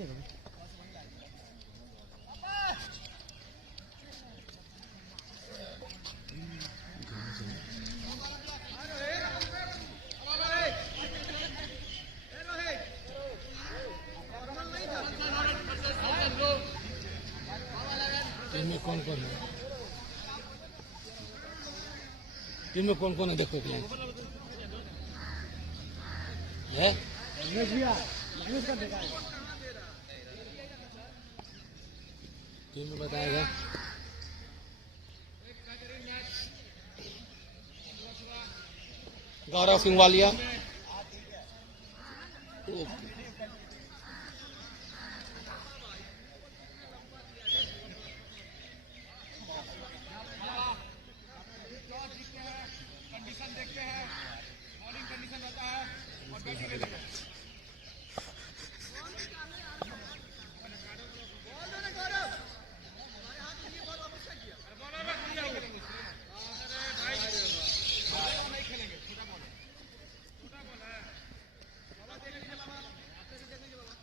Team में कौन कौन है? टीम में कौन कौन है देखो क्या है? टीम में बताएगा। गौरव सिंह वालिया,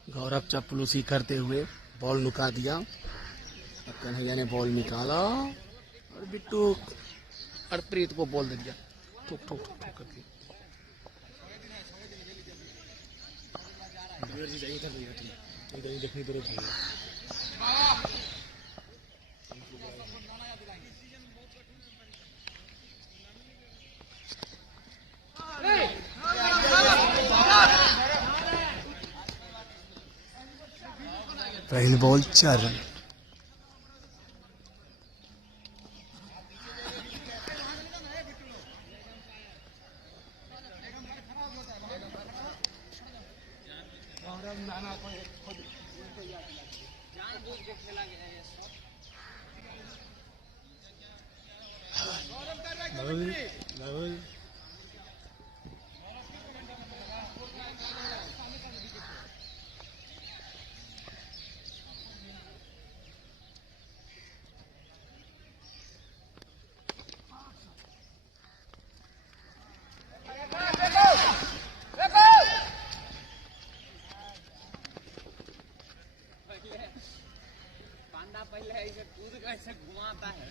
गौरव चपलूसी करते हुए बॉल नुका दिया और कन्हैया ने बॉल निकाला और बिट्टू हरप्रीत को बॉल दे दिया ठोक ठोक ठोक ठोक करके। देखनी तो पहली बॉल 4 रन। पहले ऐसे कूद के ऐसे घुमाता है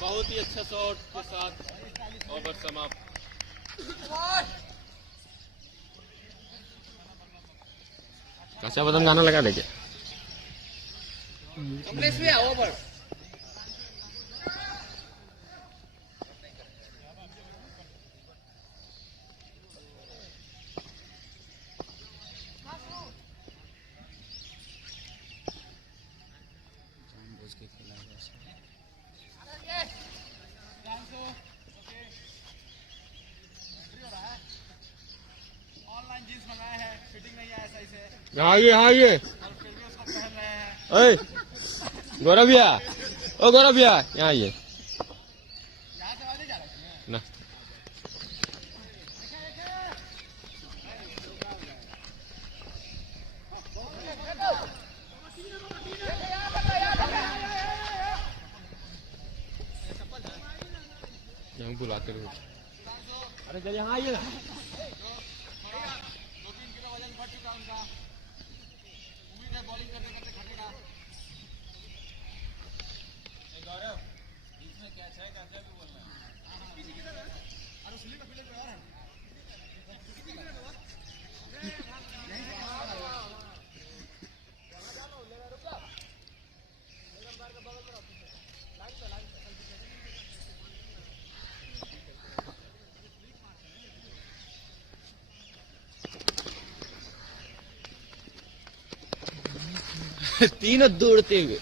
बहुत ही अच्छा शॉट के साथ ओवर समाप्त। कच्चा बदन गाना लगा दे क्या? ओवर आइए गौरव भैया, ओ गौरव भैया यहाँ आइए ना। यहाँ बुलाते रहो। अरे जब यहाँ आइए ना। तीनों दौड़ते हुए।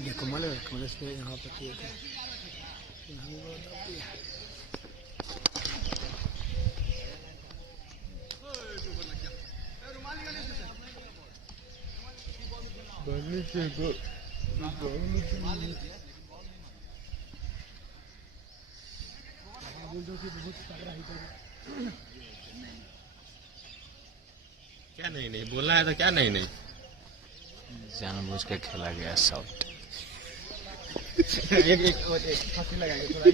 ये कमल है, कमल पे यहाँ पर किए थे। क्या नहीं नहीं बोलना है तो क्या नहीं नहीं। जानबूझ के खेला गया शॉट। एक फांसी लगाएंगे थोड़ा।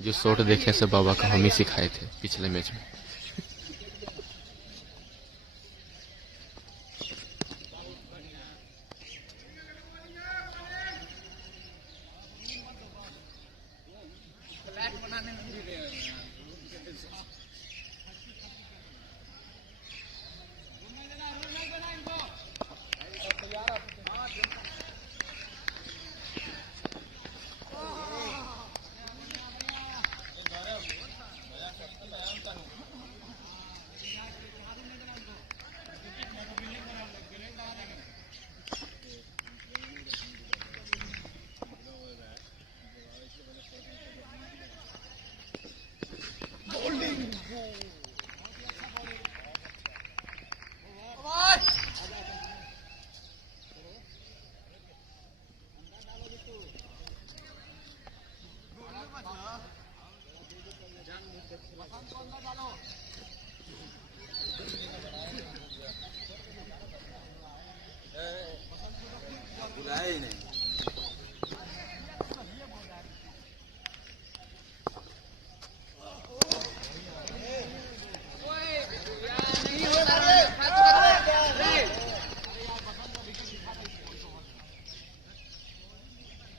जो शॉट देखे से बाबा का हम ही सिखाए थे पिछले मैच में।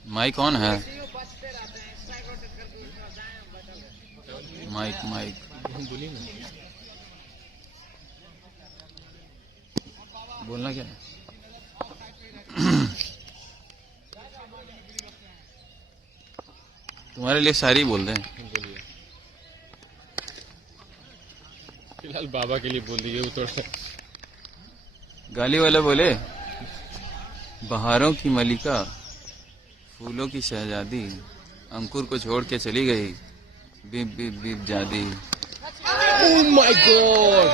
माइक ऑन है। माइक बोलना क्या है? तुम्हारे लिए सारी बोल रहे हैं। फिलहाल बाबा के लिए बोल दीजिए वो थोड़ा। गाली वाला बोले, बहारों की मलिका, फूलों की शहजादी, अंकुर को छोड़ के चली गई, बीप बीप बीप जादी। Oh my God.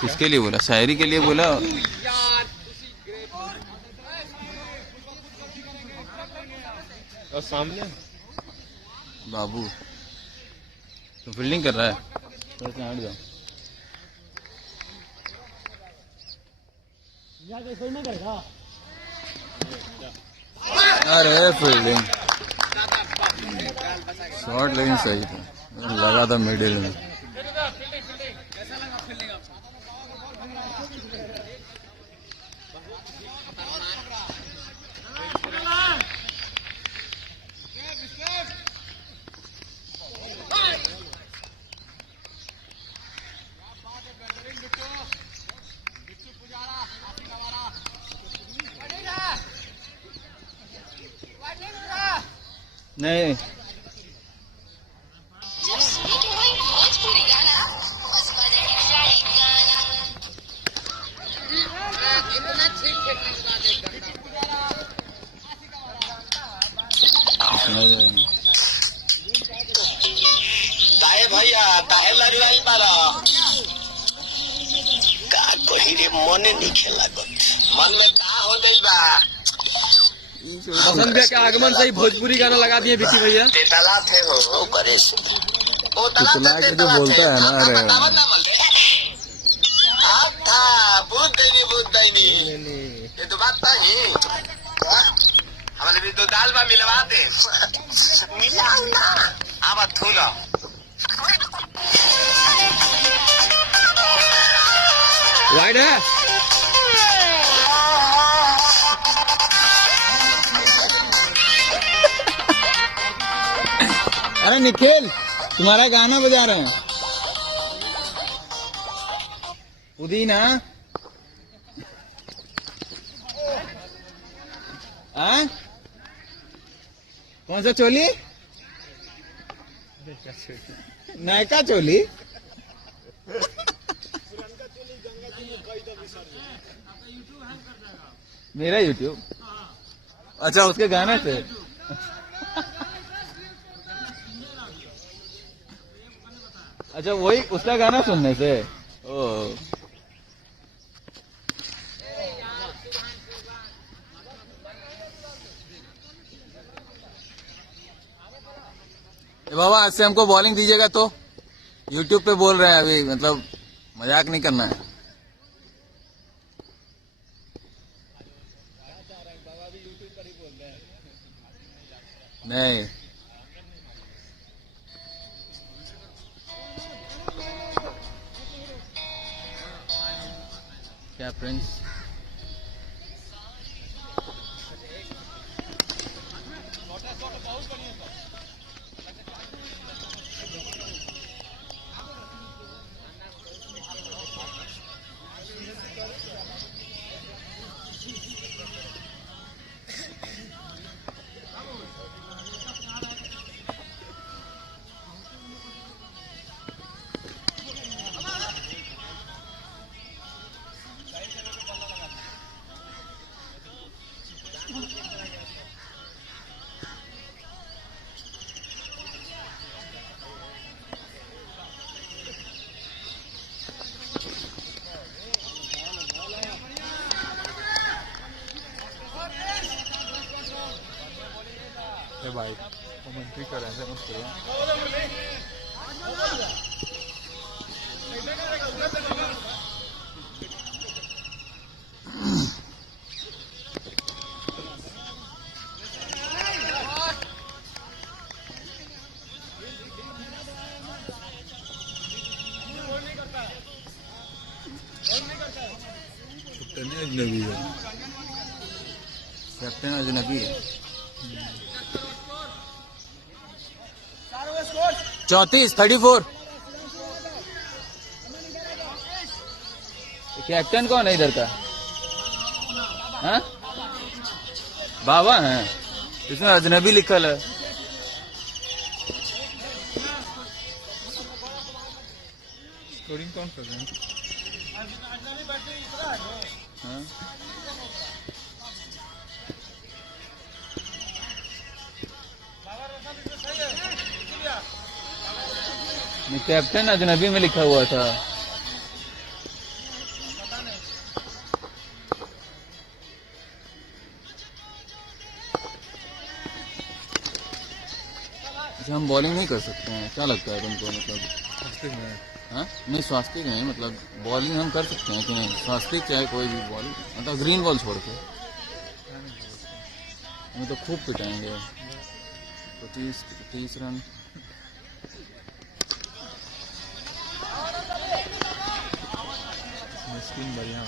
किसके लिए बोला? शायरी के लिए बोला। और सामने बाबू तो फील्डिंग कर रहा है, थोड़ा सा हट जाओ। अरे फील्डिंग शॉट लेकिन सही था, लगा था मिडिल में। नहीं काहे लड़वाई बारा का कोही रे मने नहीं खेला मन में का हो गई बा बसंत भैया के आगमन से ही भोजपुरी गाना लगा दिए बिकी भैया। तेतला थे हो करे ओ तुतला के जो बोलता है ना, अरे था बुद्ध दैनी ये तो बात नहीं हमारे भी तो दाल बा मिलवा दे मिलाऊ ना अब थूला वाइड है अरे निखिल तुम्हारा गाना बजा रहे हैं पुदीना। कौन सा चोली? नायका चोली। मेरा यूट्यूब, अच्छा उसके गाने से। अच्छा वही उसका गाना सुनने से। ओ बाबा आज से हमको बॉलिंग दीजिएगा तो यूट्यूब पे बोल रहे हैं अभी, मतलब मजाक नहीं करना है। नहीं क्या फ्रेंड्स, भाई कमेंट्री कर रहे थे मत करो। अजनबी है, कैप्टन अजनबी है। 34 कैप्टन कौन है इधर का? हाँ? बाबा है, इसमें अजनबी लिखल है। स्कोरिंग कौन कर रहे हैं? हाँ? कैप्टन अजनबी में लिखा हुआ था। अच्छा हम बॉलिंग नहीं कर सकते हैं, क्या लगता है तुमको? मतलब हाँ नहीं स्वास्थ्य नहीं, मतलब बॉलिंग हम कर सकते हैं कि नहीं? स्वास्थ्य चाहे कोई भी बॉल, मतलब ग्रीन बॉल छोड़ के हमें तो खूब पिटाएंगे। 30 रन स्पिन बढ़िया।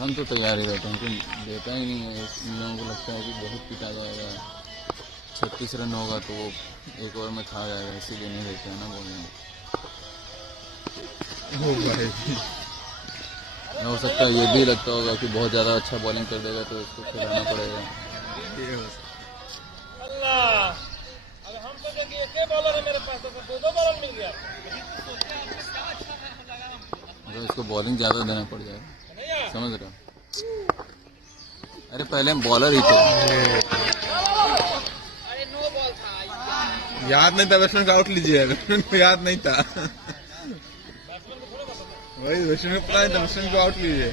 हम तो तैयार ही रहते हैं, हमको देता ही नहीं है। इन लोगों को लगता है कि बहुत पिटा जाएगा, 36 रन होगा तो वो एक ओवर में खा जाएगा, इसीलिए नहीं देते हैं ना बॉलिंग। हो सकता है ये भी लगता होगा कि बहुत ज़्यादा अच्छा बॉलिंग कर देगा तो उसको खिलाना पड़ेगा। अगर इसको बॉलिंग ज़्यादा देना पड़ जाएगा, समझ रहे हो? अरे पहले हम बॉलर ही थे। याद नहीं था बैट्समैन को आउट लीजिए, बैट्समैन को याद नहीं था। वही बैट्समैन को पता नहीं था, बैट्समैन को आउट लीजिए।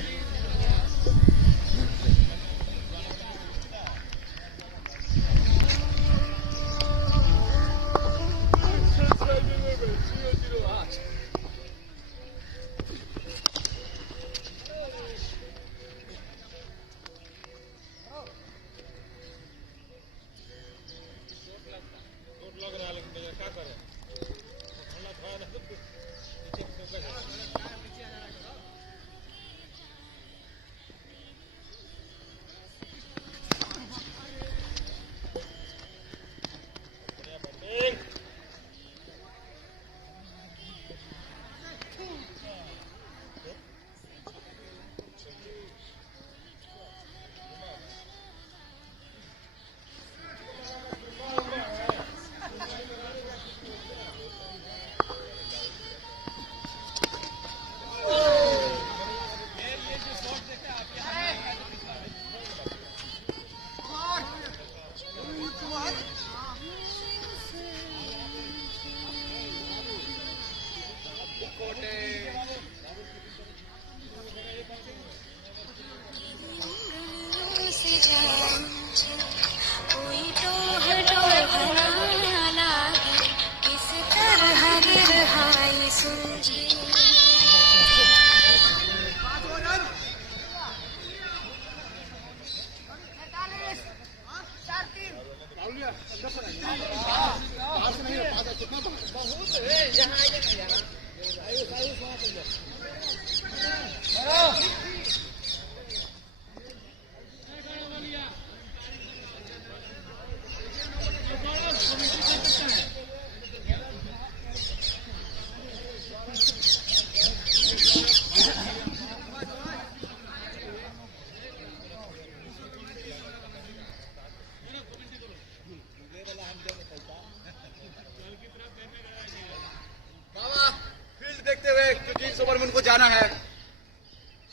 उनको जाना है।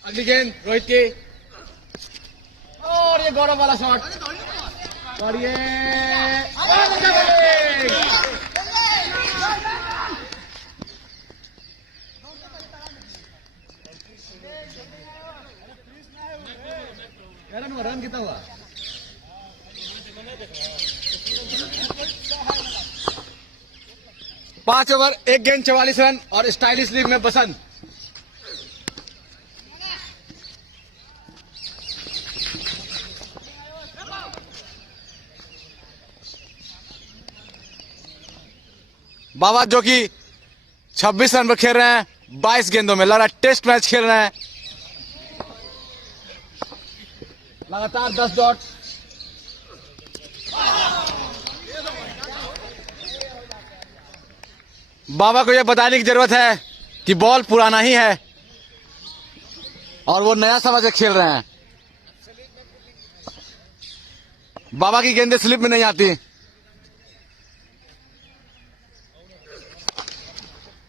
अगली गेंद रोहित की, और ये गौरव वाला शॉट, और ये रन कितना हुआ? 5 ओवर 1 गेंद 44 रन और स्टाइलिश लीग में बसंत। बाबा जो कि 26 रन पर खेल रहे हैं 22 गेंदों में, लग रहा है टेस्ट मैच खेल रहे हैं। लगातार 10 डॉट। बाबा को यह बताने की जरूरत है कि बॉल पुराना ही है और वो नया समझ के खेल रहे हैं। बाबा की गेंदें स्लिप में नहीं आती।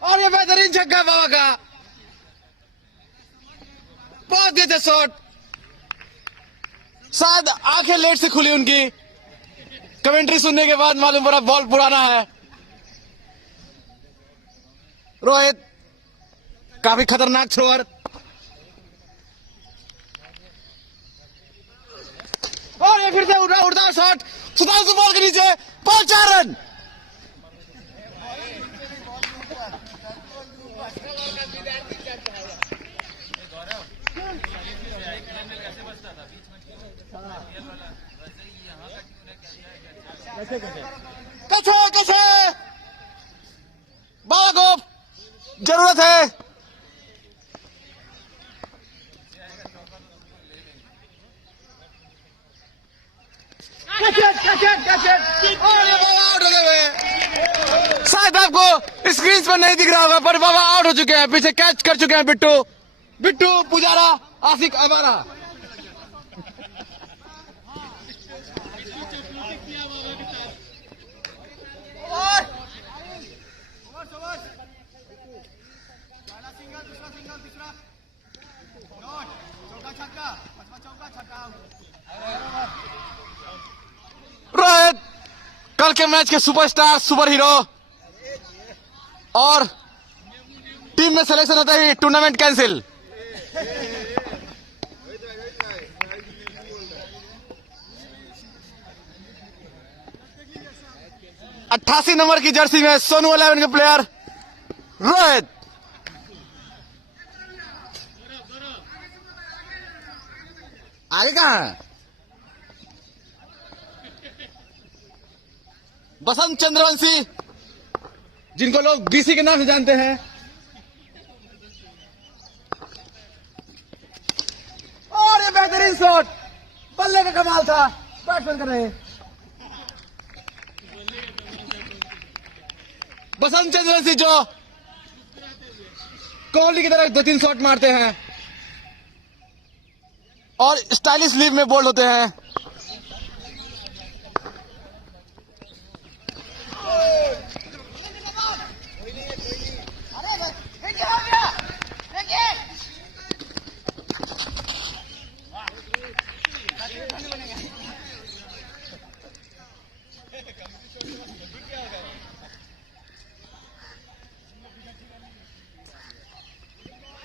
और ये बेहतरीन छक्का बाबा का, बहुत देते शॉट। शायद आंखें लेट से खुली उनकी, कमेंट्री सुनने के बाद मालूम पड़ा बॉल पुराना है। रोहित काफी खतरनाक थ्रोअर, और ये फिर से उड़ता शॉट, सुधांशु बॉल के नीचे, 4 रन। कैसे बाबा को जरूरत है। शायद आपको स्क्रीन पर नहीं दिख रहा होगा पर बाबा आउट हो चुके हैं, पीछे कैच कर चुके हैं बिट्टू पुजारा, आसिक अबारा। रोहित कल के मैच के सुपरस्टार, सुपर हीरो, और टीम में सिलेक्शन होते ही टूर्नामेंट कैंसिल। अट्ठासी नंबर की जर्सी में सोनू 11 के प्लेयर रोहित। आगे कहां है? बसंत चंद्रवंशी, जिनको लोग बीसी के नाम से जानते हैं। और ये बेहतरीन शॉट, बल्ले का कमाल था, बैट्समैन कर रहे हैं। बसंत चंद्रवंशी जो कोहली की तरह 2-3 शॉट मारते हैं और स्टाइलिश लीव में बोल्ड होते हैं।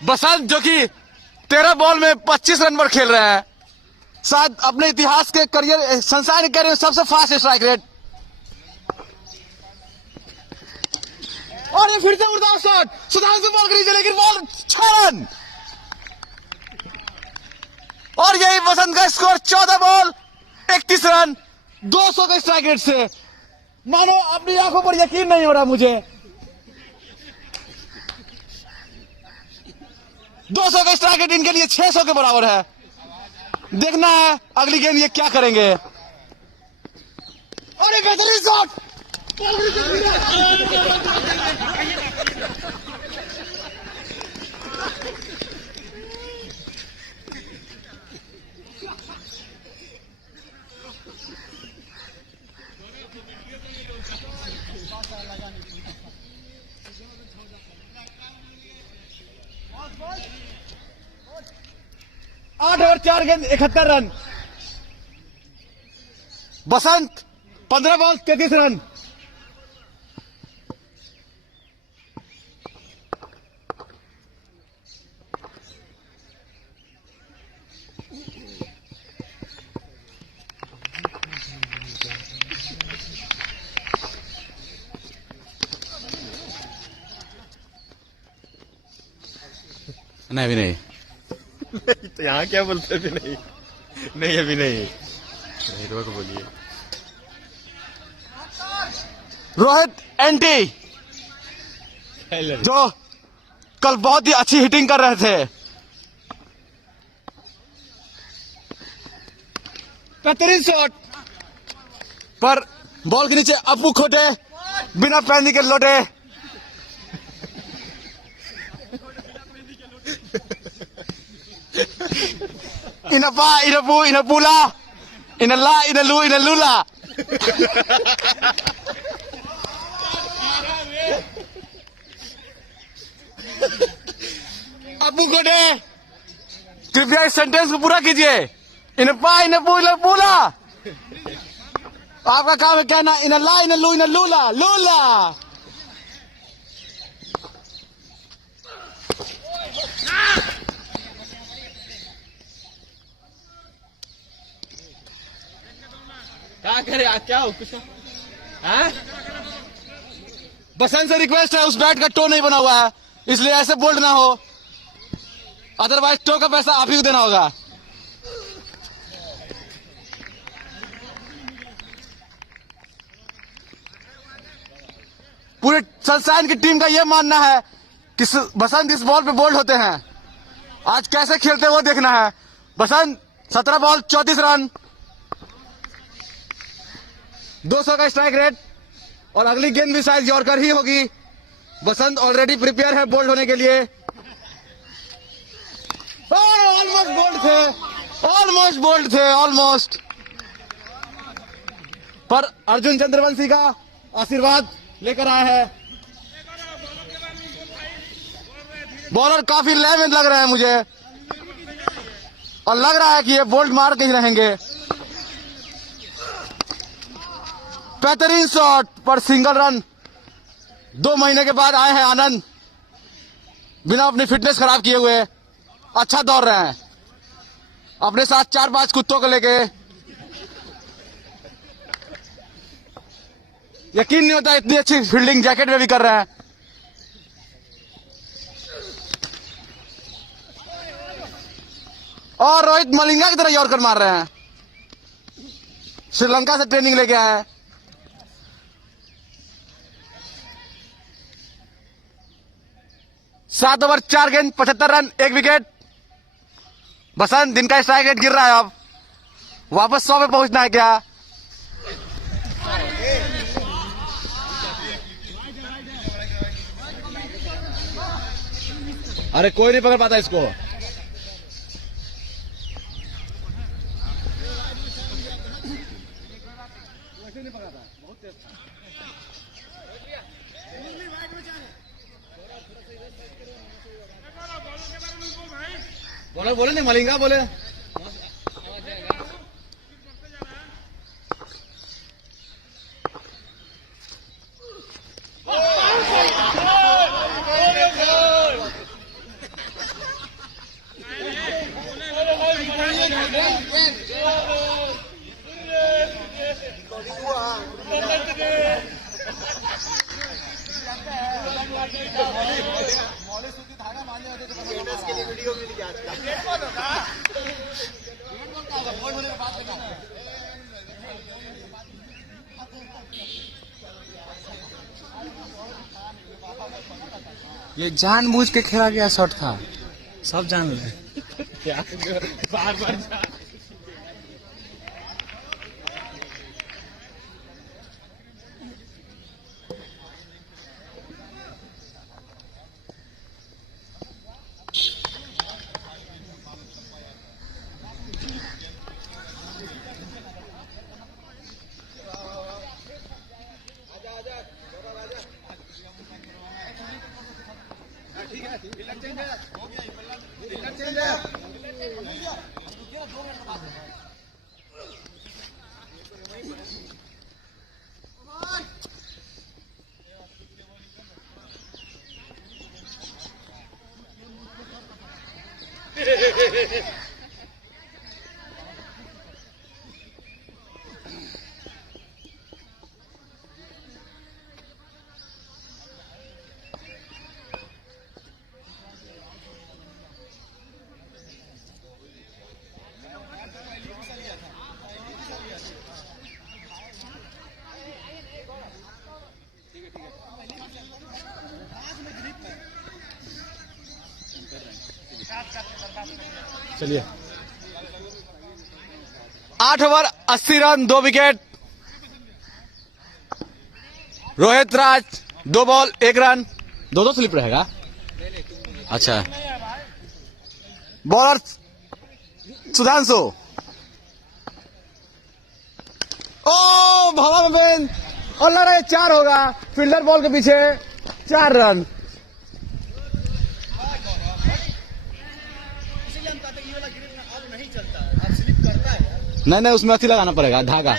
बसंत जो कि 13 बॉल में 25 रन पर खेल रहा है, शायद अपने इतिहास के करियर, संसार के करियर में सबसे फास्ट स्ट्राइक रेट। और ये फिर से उड़ता शॉट, सुधांशु बॉल करी लेकिन बॉल 6 रन। और यही बसंत का स्कोर 14 बॉल 31 रन 200 के स्ट्राइक रेट से। मानो अपनी आंखों पर यकीन नहीं हो रहा मुझे। 200 का स्ट्राइक रेट इनके लिए 600 के बराबर है। देखना है अगली गेंद ये क्या करेंगे। और एक बेहतरीन शॉट, आठ ओवर 4 गेंद 71 रन। बसंत 15 बॉल 33 रन। नहीं अभी नहीं। तो यहाँ क्या बोलते? अभी नहीं, नहीं अभी नहीं, हीरो को बोलिए। रोहित एंटी, जो कल बहुत ही अच्छी हिटिंग कर रहे थे। बेहतरीन शॉट, पर बॉल के नीचे अपू खोटे बिना पैंदी के लौटे। इनपा इनपू इनपूला इनला इनलू इनलूला। अपू कोटे, कृपया इस सेंटेंस को पूरा कीजिए। इनपा इनपू इनपूला। आपका काम है कहना इनला इनलू इनलूला लूला। क्या करे, क्या हो कुछ? बसंत से रिक्वेस्ट है, उस बैट का टो नहीं बना हुआ है, इसलिए ऐसे बोल्ड ना हो, अदरवाइज टो का पैसा आप ही को देना होगा। पूरे सनशाइन की टीम का यह मानना है कि बसंत इस बॉल पे बोल्ड होते हैं। आज कैसे खेलते हैं वो देखना है। बसंत 17 बॉल 34 रन, 200 का स्ट्राइक रेट, और अगली गेंद भी शायद यॉर्कर ही होगी। बसंत ऑलरेडी प्रिपेयर है बोल्ड होने के लिए। ऑलमोस्ट बोल्ड थे, ऑलमोस्ट बोल्ड थे, ऑलमोस्ट। पर अर्जुन चंद्रवंशी का आशीर्वाद लेकर आए हैं। बॉलर काफी लय में लग रहे हैं मुझे, और लग रहा है कि ये बोल्ड मार के ही रहेंगे। बेहतरीन शॉट पर सिंगल रन। 2 महीने के बाद आए हैं आनंद, बिना अपनी फिटनेस खराब किए हुए अच्छा दौड़ रहे हैं, अपने साथ 4-5 कुत्तों को लेके। यकीन नहीं होता इतनी अच्छी फील्डिंग जैकेट में भी कर रहे हैं। और रोहित मलिंगा की तरह यॉर्कर मार रहे हैं, श्रीलंका से ट्रेनिंग लेके आए हैं। सात ओवर 4 गेंद 75 रन 1 विकेट। बसंत, दिन का स्ट्राइक रेट गिर रहा है, अब वापस 100 पे पहुंचना है क्या? अरे कोई नहीं पकड़ पाता इसको। बोले बोले नहीं, मलिंगा बोले। ये जानबूझ के खेला गया शॉट था, सब जान रहे। बार बार चलिए। 8 over 80 run 2 wicket. Rohit Raj 2 ball 1 run. 2-2 slip रहेगा। अच्छा, बॉलर सुधांशु। ओ भवा में और लग रहा है 4 होगा। फील्डर बॉल के पीछे 4 रन। नहीं, उसमें अथी लगाना पड़ेगा, धागा।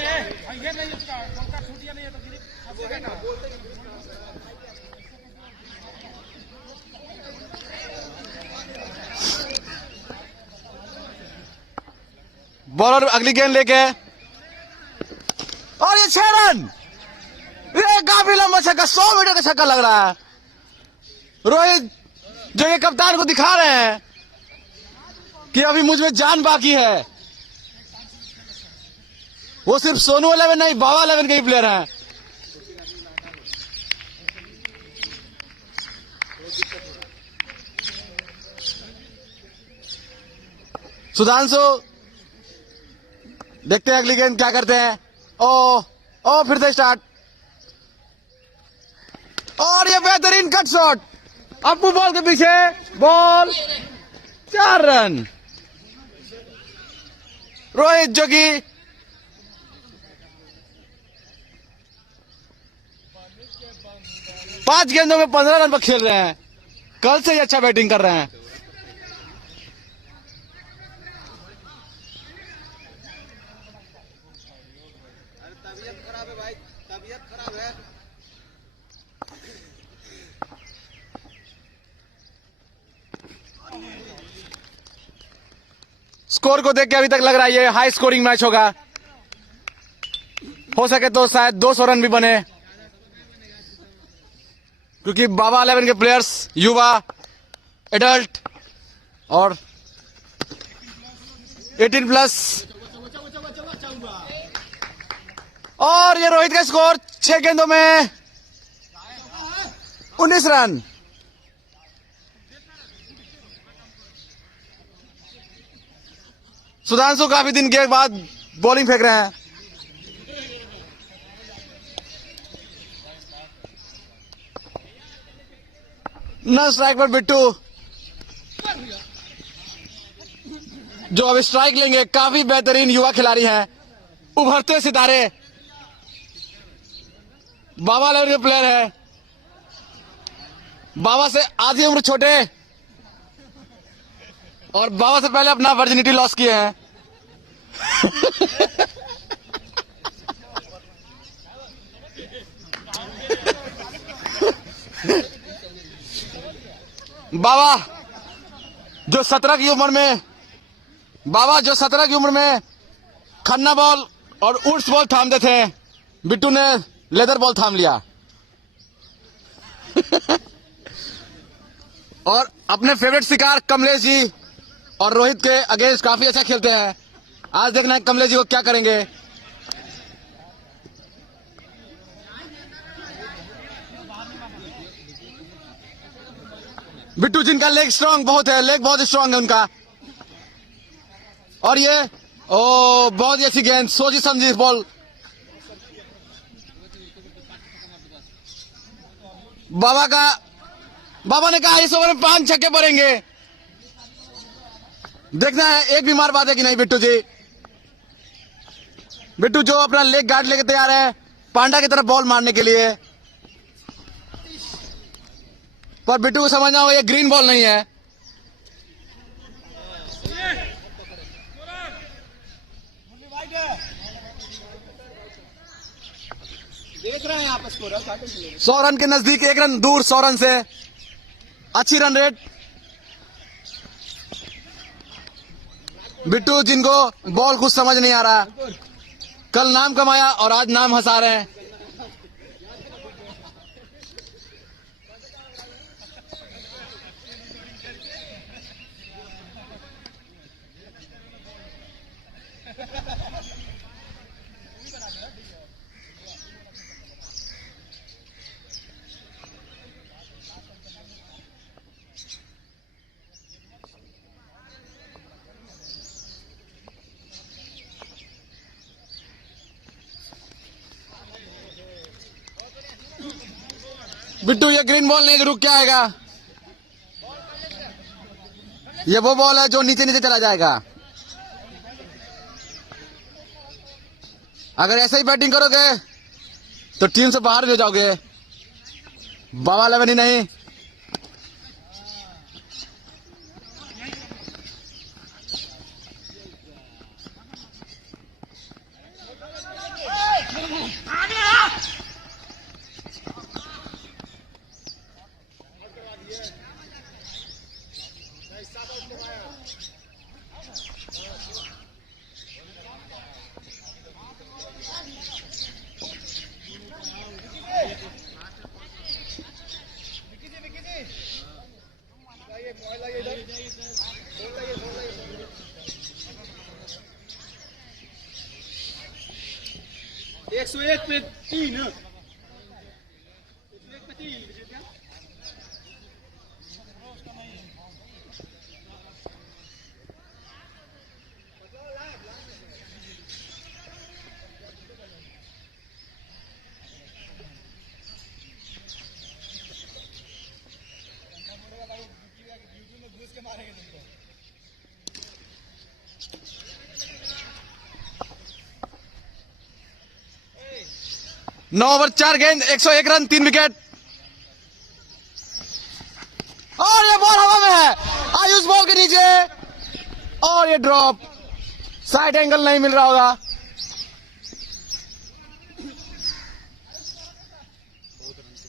बॉलर अगली गेंद लेके, और ये 6 रन। ये काफी लंबा छक्का, 100 मीटर का छक्का लग रहा है। रोहित जो ये कप्तान को दिखा रहे हैं कि अभी मुझ में जान बाकी है। वो सिर्फ सोनू 11 नहीं, बाबा 11 के ही प्लेयर हैं। सुधांशु, देखते हैं अगली गेंद क्या करते हैं। ओ फिर से स्टार्ट, और ये बेहतरीन कट शॉट। अप्पू बॉल के पीछे, बॉल 4 रन। रोहित जो कि 5 गेंदों में 15 रन पर खेल रहे हैं, कल से ही अच्छा बैटिंग कर रहे हैं। स्कोर को देख के अभी तक लग रहा है ये हाई स्कोरिंग मैच होगा। हो सके तो शायद 200 रन भी बने, क्योंकि बाबा 11 के प्लेयर्स युवा, एडल्ट और 18 प्लस। और ये रोहित का स्कोर 6 गेंदों में 19 रन। सुधांशु काफी दिन के बाद बॉलिंग फेंक रहे हैं। न स्ट्राइक पर बिट्टू, जो अब स्ट्राइक लेंगे। काफी बेहतरीन युवा खिलाड़ी हैं, उभरते सितारे, बाबा लेवल के प्लेयर है। बाबा से आधी उम्र छोटे और बाबा से पहले अपना वर्जिनिटी लॉस किए हैं। बाबा जो 17 की उम्र में खन्ना बॉल और उड्स बॉल थामते थे, बिट्टू ने लेदर बॉल थाम लिया। और अपने फेवरेट शिकार कमलेश जी और रोहित के अगेंस्ट काफी अच्छा खेलते हैं। आज देखना है कमलेश जी को क्या करेंगे। बिट्टू जिनका लेग स्ट्रांग बहुत है, लेग बहुत स्ट्रांग है उनका। और ये बहुत ही अच्छी गेंद, सोची समझी इस बॉल। बाबा ने कहा इस ओवर में 5 छक्के पड़ेंगे। देखना है एक भी मार पाते कि नहीं बिट्टू जी। बिट्टू जो अपना लेग गार्ड लेके तैयार है पांडा की तरफ बॉल मारने के लिए, पर बिट्टू को समझना हो ये ग्रीन बॉल नहीं है। देख रहे हैं आप स्कोर 100 रन के नजदीक, 1 रन दूर 100 रन से। अच्छी रन रेट। बिट्टू जिनको बॉल कुछ समझ नहीं आ रहा, कल नाम कमाया और आज नाम हंसा रहे हैं। बिट्टू ये ग्रीन बॉल नहीं रुक के आएगा। ये वो बॉल है जो नीचे नीचे चला जाएगा। अगर ऐसे ही बैटिंग करोगे तो टीम से बाहर भी हो जाओगे। बाबा 11 ही नहीं, एक 101 पे 3 नौ ओवर 4 गेंद 101 रन 3 विकेट। और ये बॉल हवा में है, आयुष बॉल के नीचे, और ये ड्रॉप, साइड एंगल नहीं मिल रहा होगा।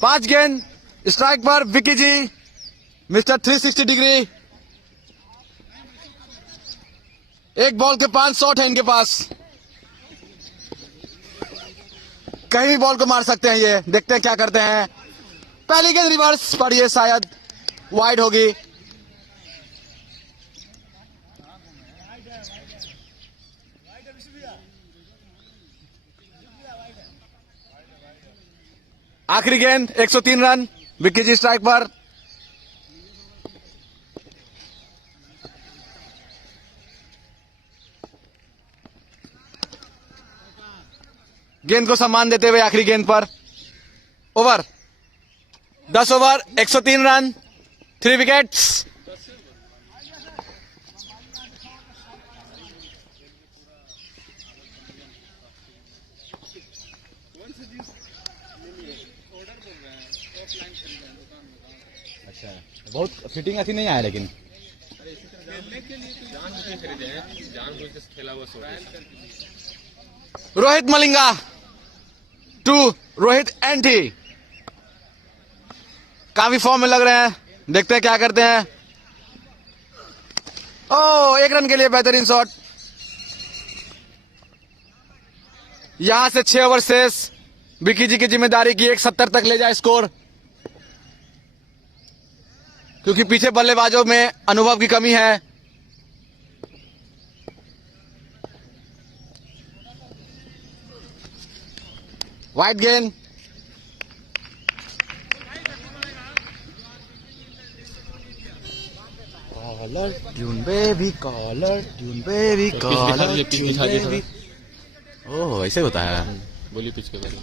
5 गेंद स्ट्राइक पर विकी जी, मिस्टर 360 डिग्री। एक बॉल के 5 शॉट है इनके पास, कहीं भी बॉल को मार सकते हैं ये। देखते हैं क्या करते हैं। पहली गेंद रिवर्स पर, ये शायद वाइड होगी। आखिरी गेंद 103 रन, विक्की जी स्ट्राइक पर। गेंद को सम्मान देते हुए आखिरी गेंद पर ओवर। 10 over 103 run, 3 wickets. अच्छा, बहुत फिटिंग अच्छी नहीं आया लेकिन रोहित मलिंगा टू रोहित एंटी काफी फॉर्म में लग रहे हैं। देखते हैं क्या करते हैं। ओ, 1 रन के लिए बेहतरीन शॉट। यहां से 6 ओवर शेष। विकी जी की जिम्मेदारी की 170 तक ले जाए स्कोर, क्योंकि पीछे बल्लेबाजों में अनुभव की कमी है। वाइड गेंद, caller tune baby, caller tune baby, caller tune baby. Oh, ऐसे होता है। बोलिए पिच के बारे में।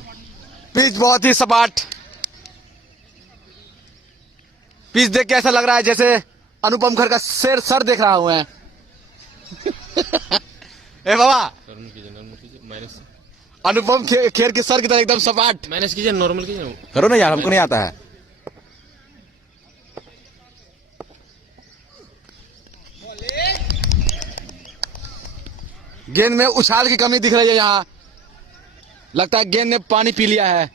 पिच बहुत ही सपाट। पिच देख के ऐसा लग रहा है जैसे अनुपम खेर का सर देख रहा हूं मैं। ए बाबा, माइनस अनुपम खेर के सर की तरह एकदम सपाट। माइनस कीजिए, नॉर्मल कीजिए। करो ना यार, हमको नहीं आता है। गेंद में उछाल की कमी दिख रही है यहां। लगता है गेंद ने पानी पी लिया है,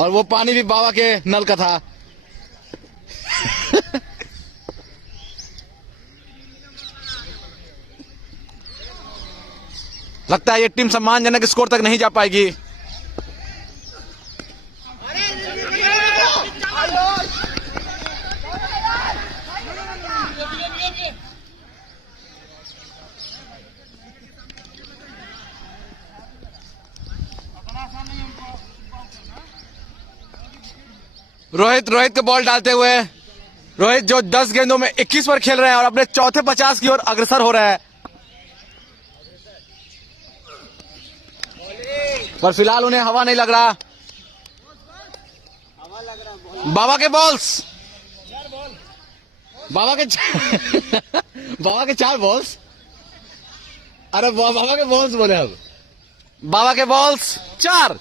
और वो पानी भी बाबा के नल का था। लगता है ये टीम सम्मानजनक स्कोर तक नहीं जा पाएगी। रोहित को बॉल डालते हुए, रोहित जो 10 गेंदों में 21 पर खेल रहे हैं और अपने चौथे 50 की ओर अग्रसर हो रहा है। पर फिलहाल उन्हें हवा नहीं लग रहा। बाबा के बॉल्स, बाबा के 4 बॉल्स। अरे बाबा के बॉल्स बोले अब। बाबा के बॉल्स 4।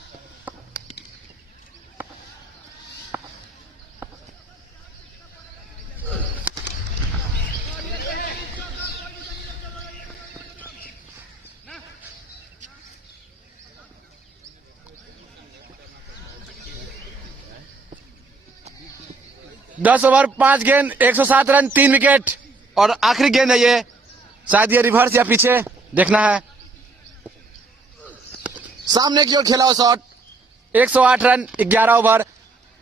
दस ओवर 5 गेंद 107 रन, 3 विकेट। और आखिरी गेंद है ये, शायद ये रिवर्स या पीछे, देखना है। सामने की ओर खेला हुआ शॉट। 108 run, 11 over.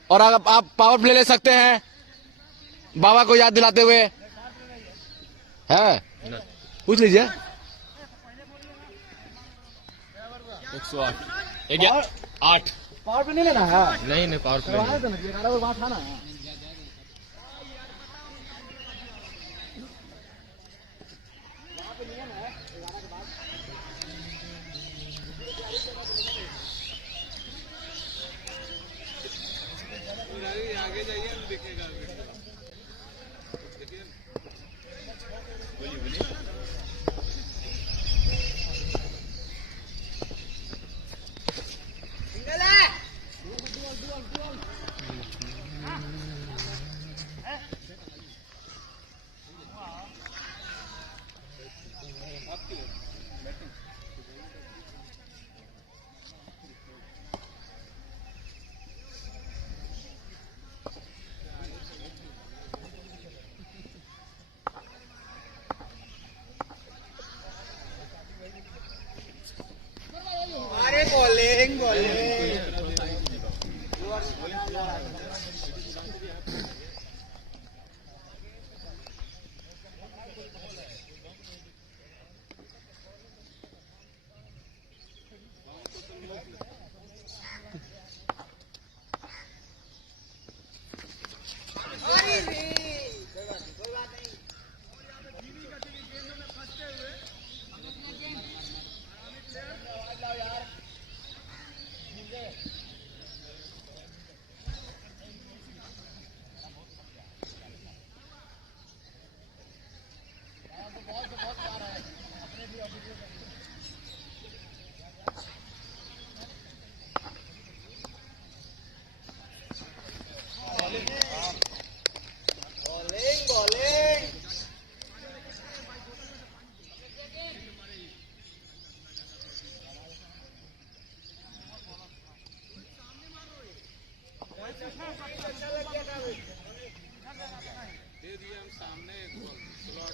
और आप पावर प्ले ले सकते हैं बाबा को याद दिलाते हुए। है, पूछ लीजिए। 108 8 पावर प्ले नहीं लेना है। नहीं पावर प्ले 11 ओवर वहां था ना।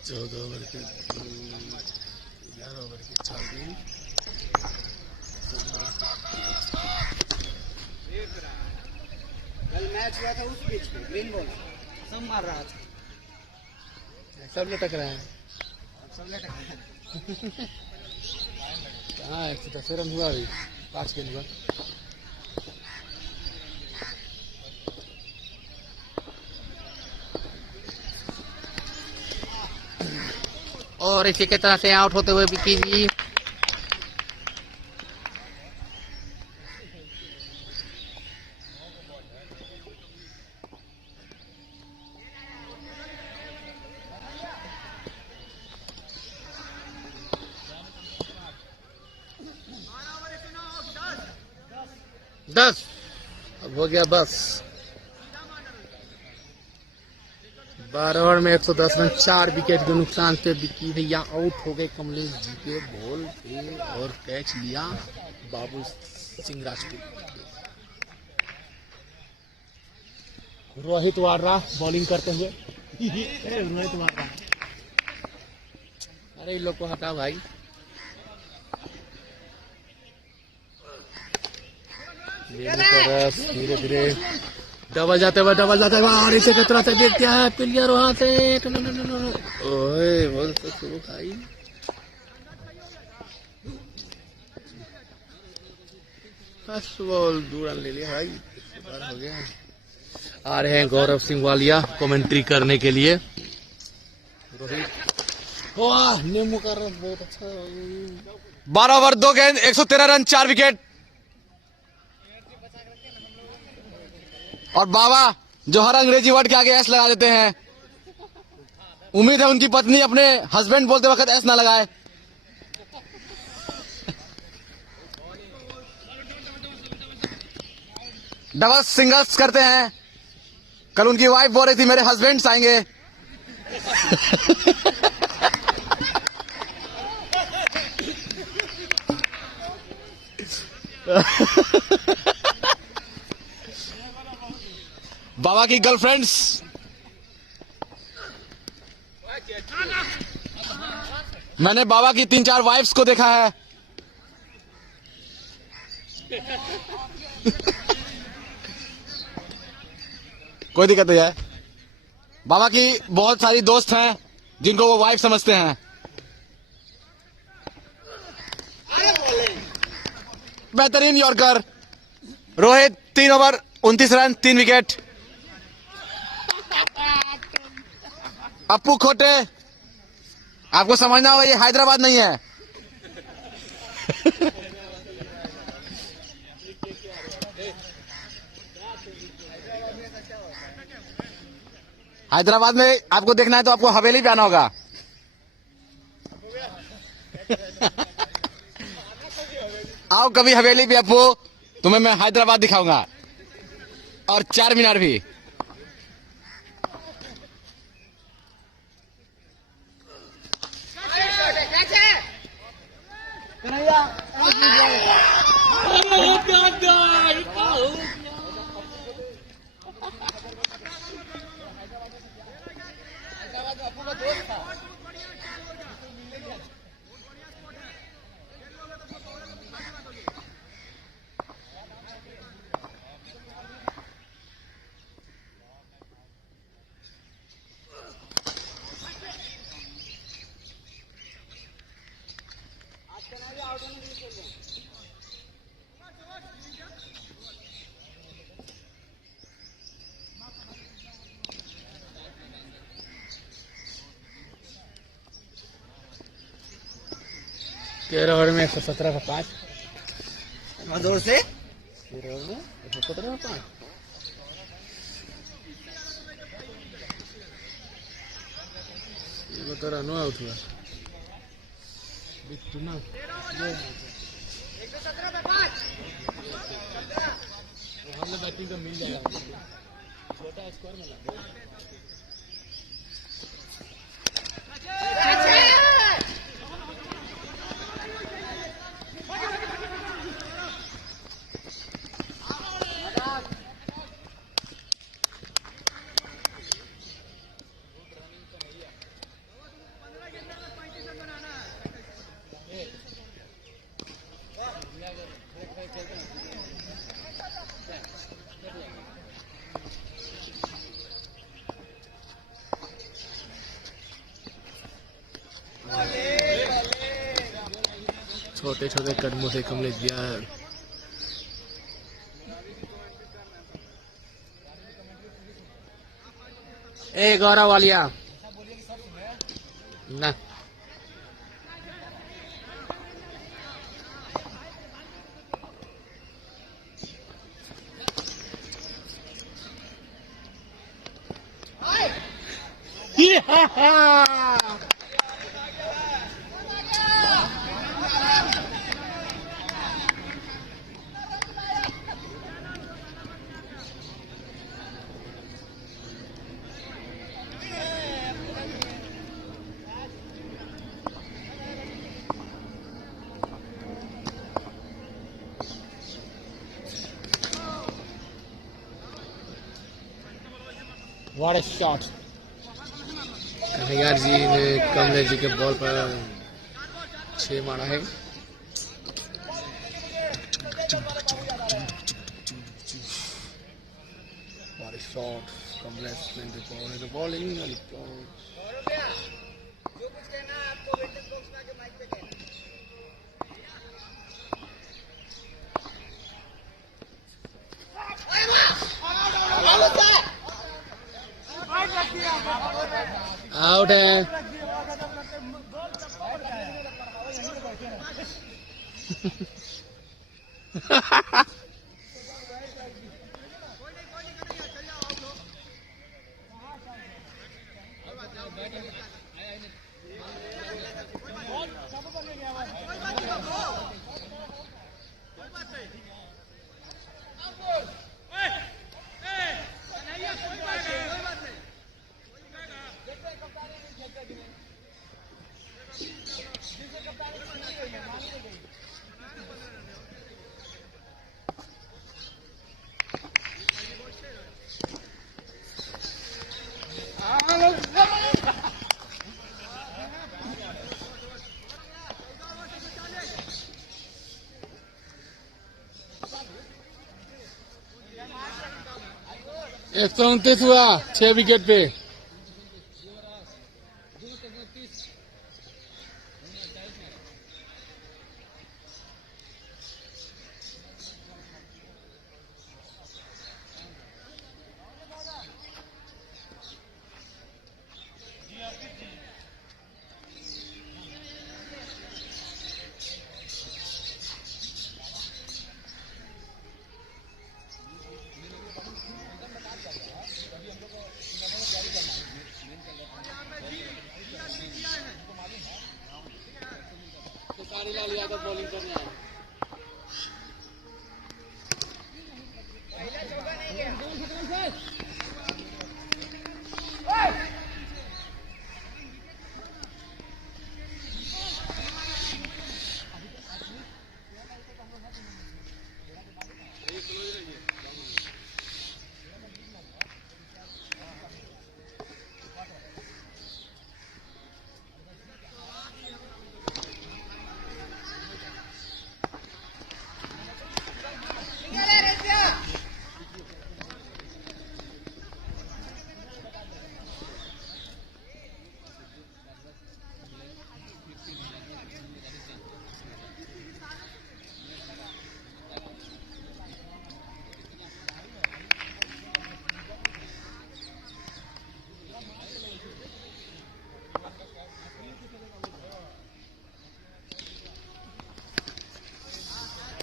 14 ओवर के 11 ओवर के 4 गेंद। कल मैच हुआ था उस पिच पे, ग्रीन बॉल सब मार रहा था, सब लटक रहे हैं, सब लटक रहे हैं। कहाँ 110 रन हुआ अभी 5 गेंद हुआ। और इसी के तरह से आउट होते हुए विकी जी दस। अब हो गया बस 12 ओवर में 110 रन 4 विकेट के नुकसान पे विकी भैया आउट हो गए कमलेश जी के बॉल पे और कैच लिया बाबू सिंह राजपूत। रोहित वाड्रा बॉलिंग करते हुए रोहित वाड्रा, अरे इन लोग को हटा भाई। धीरे धीरे डबल जाते हुए और इसे कितना से देखते हैं प्लेयर वहां से। ओए बोल तो शुरू भाई, फर्स्ट बॉल 2 रन ले लिया भाई, हो गया। आ रहे हैं गौरव सिंह वालिया कमेंट्री करने के लिए। वाह नींबू का रस बहुत अच्छा। 12 ओवर 2 गेंद 113 रन 4 विकेट। और बाबा जो हर अंग्रेजी वर्ड के आगे एस लगा देते हैं, उम्मीद है उनकी पत्नी अपने हस्बैंड बोलते वक्त एस ना लगाए। डबल सिंगल्स करते हैं। कल उनकी वाइफ बोल रही थी मेरे हस्बैंड्स आएंगे। बाबा की गर्लफ्रेंड्स, मैंने बाबा की 3-4 वाइफ्स को देखा है। कोई दिक्कत नहीं है। बाबा की बहुत सारी दोस्त हैं जिनको वो वाइफ समझते हैं। बेहतरीन yorker. Rohit 3 over 29 run 3 wicket. Appu खोटे, आपको समझना होगा ये हैदराबाद नहीं है। हैदराबाद में आपको देखना है तो आपको हवेली पे आना होगा। आओ कभी हवेली पे अप्पू, तुम्हें मैं हैदराबाद दिखाऊंगा, और 4 मीनार भी। 13 ओवर में 117 का 5। जोर से 13 ओवर में 117 का 5। ये बता रहा नो आउट हुआ बिट्टू ना। हम लोग बैटिंग का मिल जाएगा छोटा स्कोर में ना। छोटे छोटे कदमों से कमलेश गया। ए गौरव वालिया ना What a shot! Kanhaiya ji ने कमलेश जी के बॉल पर 6 मारा है। What a shot! Kamlesh playing the bowling and out है। एक 129 हुआ 6 विकेट पे। बॉलिंग करने आया।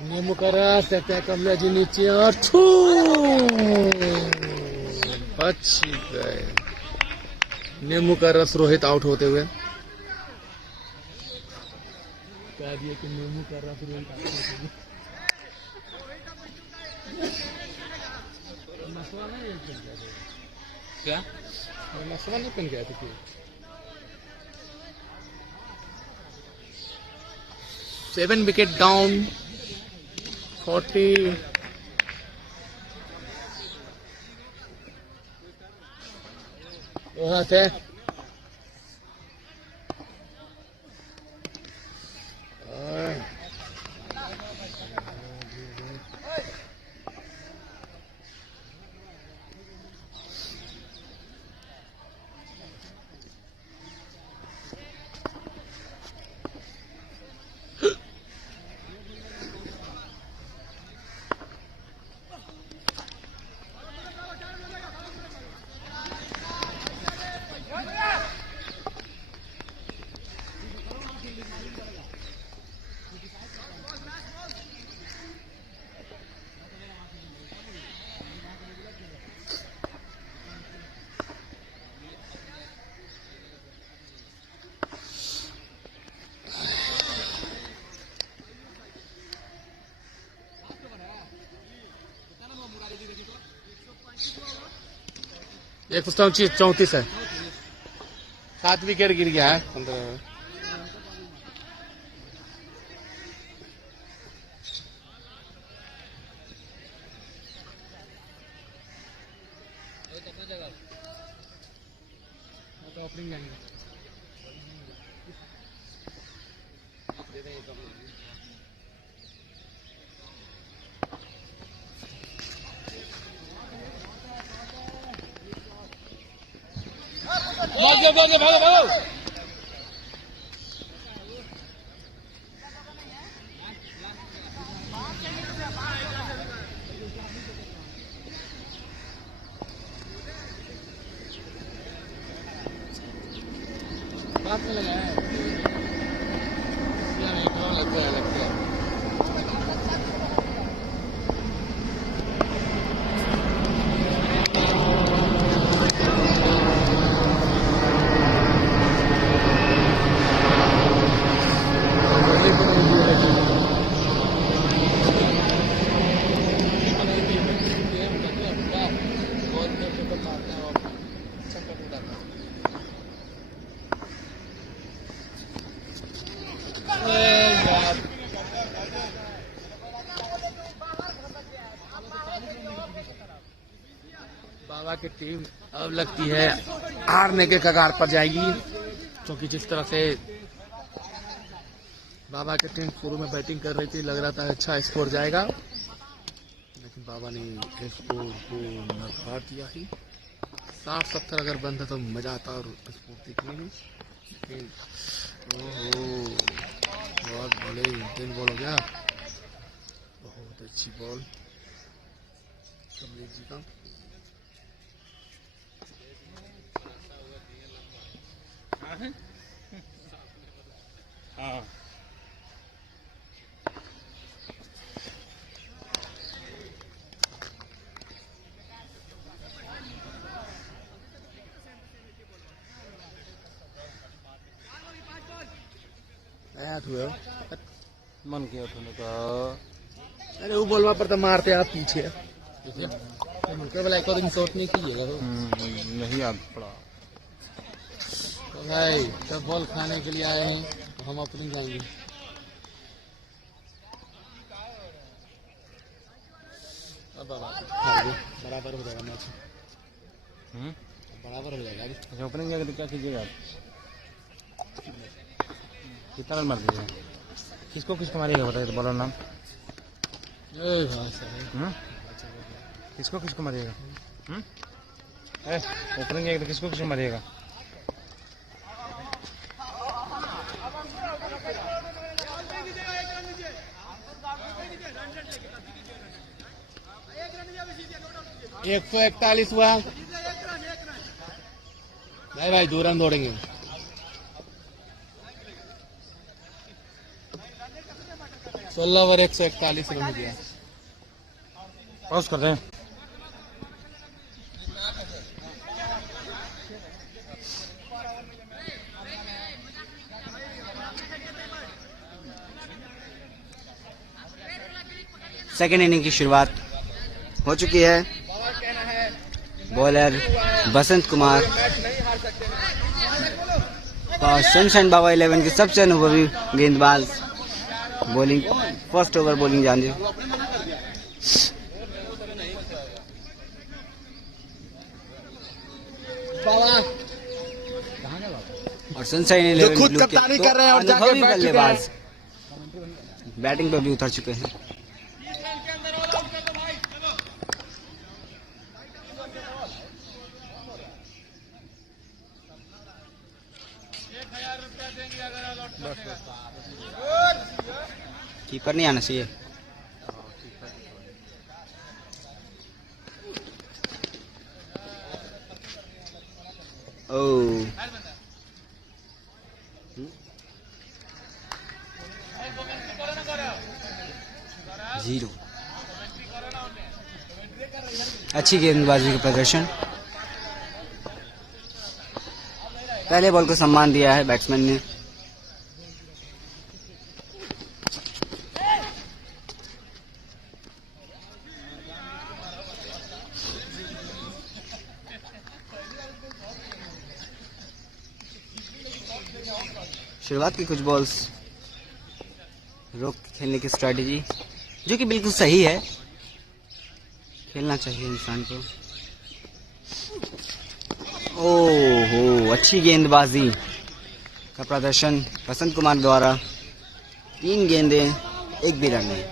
नींबू का रस देखते हैं कमला जी नीचे और छू बच गए। नींबू का रस रोहित आउट होते हुए कह दिए कि नींबू का रस रोहित आउट होते हुए। नसवा नहीं पहन गए थे क्या? नसवा नहीं पहन गए थे क्यों? 7 विकेट डाउन 40 वहाँ से एक 134 है। 7 विकेट गिर गया है 15। ओपनिंग जाएंगे भागो भागो भागो भागो। बात में लगा है लगता है लगता है। बाबा की टीम अब लगती है हारने के कगार पर जाएगी, क्योंकि जिस तरह से बाबा की टीम शुरू में बैटिंग कर रही थी लग रहा था अच्छा स्कोर जाएगा, लेकिन बाबा ने स्कोर को नकार दिया ही। 60-70 अगर बनता तो मजा आता और स्कोर देखने में, लेकिन ओहो बहुत बड़े इंटेंस बॉल हो गया। बहुत अच्छी बॉल कमलेश जी का। हाँ मन किया उठने का। अरे वो बॉलवा पर तो मारते आप पीछे केवल एक दिन शॉट नहीं कीजिएगा तो नहीं याद पड़ा। तो भाई जब बॉल खाने के लिए आए हैं तो हम अपनी जाएंगे। अब बराबर हो जाएगा मैच, बराबर हो जाएगा। अच्छा ओपनिंग जाएगा तो क्या कीजिएगा? कितना रन मार दीजिएगा? किसको किसको मारिएगा बताइए, बॉलर नाम। किसको किसको मारिएगा? ओपनिंग जाएगा तो किसको किसको मारिएगा? एक 141 हुआ। नहीं भाई 2 रन दौड़ेंगे। 16 ओवर 141 रन दिया। पॉज कर दें। सेकेंड इनिंग की शुरुआत हो चुकी है। बॉलर बसंत कुमार और सनशाइन बाबा 11 के सबसे अनुभवी गेंदबाज बॉलिंग फर्स्ट ओवर बॉलिंग जान दी। और सनशाइन 11 जो खुद कप्तानी कर रहे हैं और जाके बैठ चुके बल्लेबाज बैटिंग पर भी उतर चुके हैं। कीपर नहीं आना चाहिए। ओह 0। अच्छी गेंदबाजी का प्रदर्शन। पहले बॉल को सम्मान दिया है बैट्समैन ने। शुरुआत की कुछ बॉल्स रोक खेलने की स्ट्रैटेजी जो कि बिल्कुल सही है, खेलना चाहिए इंसान को। ओहो अच्छी गेंदबाजी का प्रदर्शन बसंत कुमार द्वारा। 3 गेंदें 1 भी रन नहीं।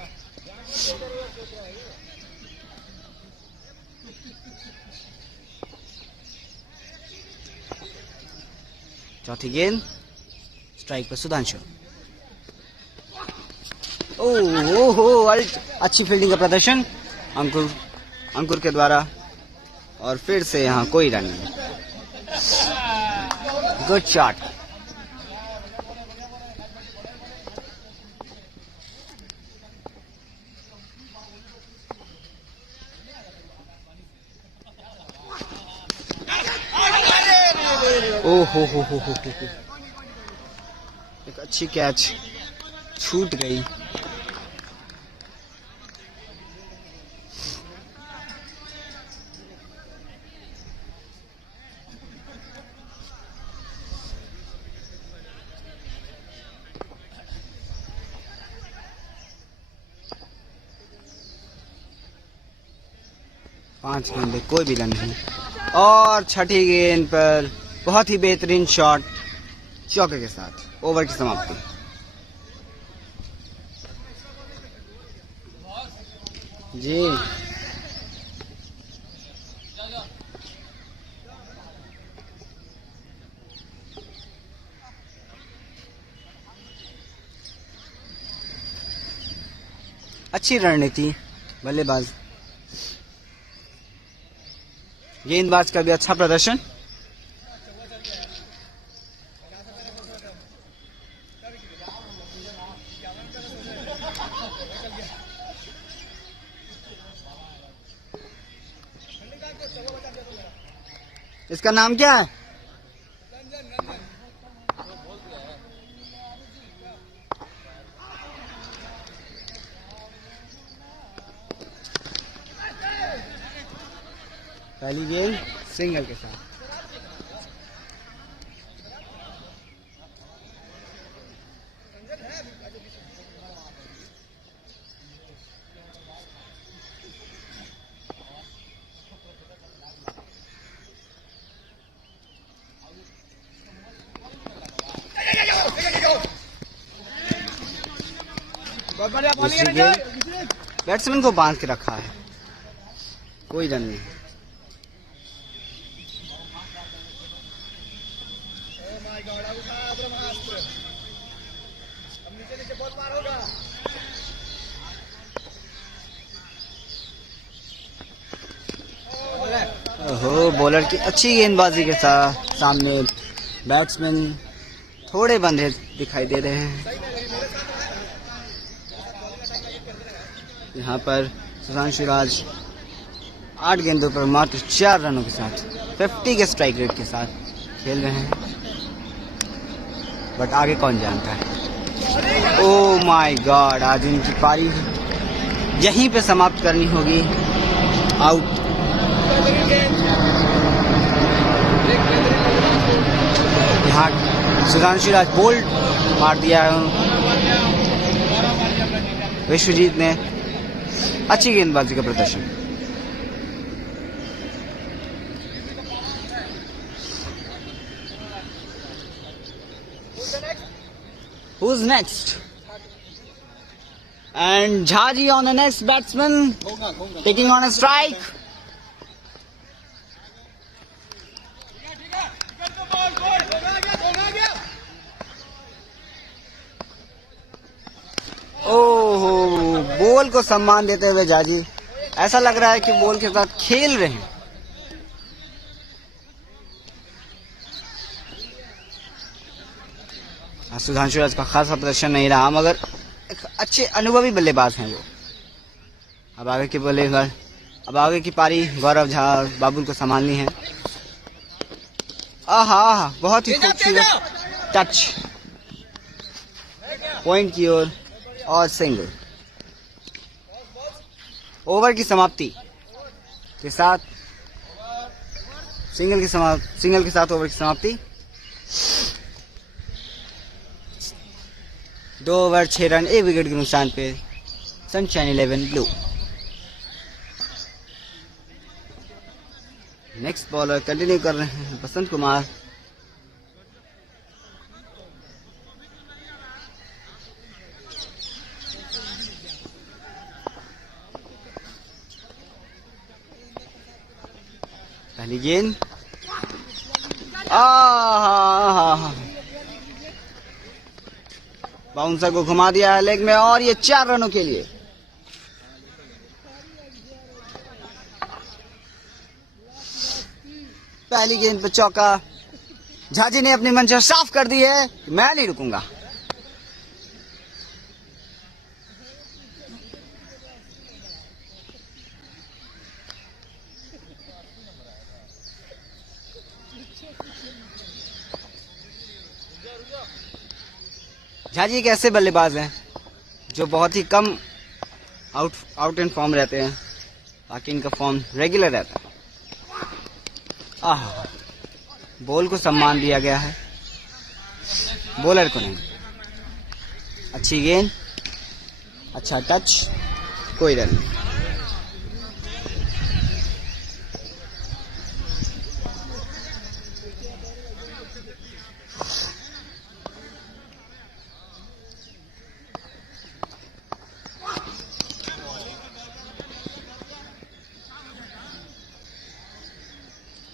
चौथी गेंद स्ट्राइक पर सुधांशु। ओहो अच्छी फील्डिंग का प्रदर्शन अंकुर के द्वारा और फिर से यहाँ कोई रन नहीं। Good shot. ओहो हो एक अच्छी कैच छूट गई। पांच गेंदे कोई भी रन नहीं। और छठी गेंद पर बहुत ही बेहतरीन शॉट चौके के साथ ओवर की समाप्ति। जी अच्छी रणनीति बल्लेबाज गेंदबाज का भी अच्छा प्रदर्शन। इसका नाम क्या है? पहली गेंद सिंगल के साथ। दूसरी गेंद बैट्समैन को बांध के रखा है, कोई रन नहीं। ओहो बॉलर की अच्छी गेंदबाजी के साथ सामने बैट्समैन थोड़े बंधे दिखाई दे रहे हैं। यहाँ पर सुधांशु राज 8 गेंदों पर मात्र 4 रनों के साथ 50 के स्ट्राइक रेट के साथ खेल रहे हैं, बट आगे कौन जानता है। ओह माय गॉड, आज इनकी पारी यहीं पे समाप्त करनी होगी। आउट। यहाँ सुधांशु राज बोल्ड मार दिया है। विश्वजीत ने अच्छी गेंदबाजी का प्रदर्शन। Who's next? And Jhaji on the next batsman, taking on a strike. ओहो, बॉल को सम्मान देते हुए जाजी, ऐसा लग रहा है कि बॉल के साथ खेल रहे हैं। सुधांशु राज का खासा प्रदर्शन नहीं रहा, मगर एक अच्छे अनुभवी बल्लेबाज हैं वो। अब आगे की बल्लेबाज, अब आगे की पारी गौरव झा और बाबुल को संभालनी है। आहा, बहुत ही खूबसूरत टच, पॉइंट की ओर और सिंगल। ओवर की समाप्ति के साथ सिंगल के साथ ओवर की समाप्ति। 2 ओवर 6 रन 1 विकेट के नुकसान पे sunshine 11 blue. Next bowler continue कर रहे हैं बसंत कुमार। पहली गेंद, बाउंसर को घुमा दिया है लेग में, और ये 4 रनों के लिए। पहली गेंद पर चौका। झाजी ने अपनी मंशा साफ कर दी है, मैं नहीं रुकूंगा। झाजी एक ऐसे बल्लेबाज हैं जो बहुत ही कम आउट एंड फॉर्म रहते हैं, बाकी इनका फॉर्म रेगुलर रहता है। बॉल को सम्मान दिया गया है, बॉलर को नहीं। अच्छी गेंद, अच्छा टच, कोई रन नहीं।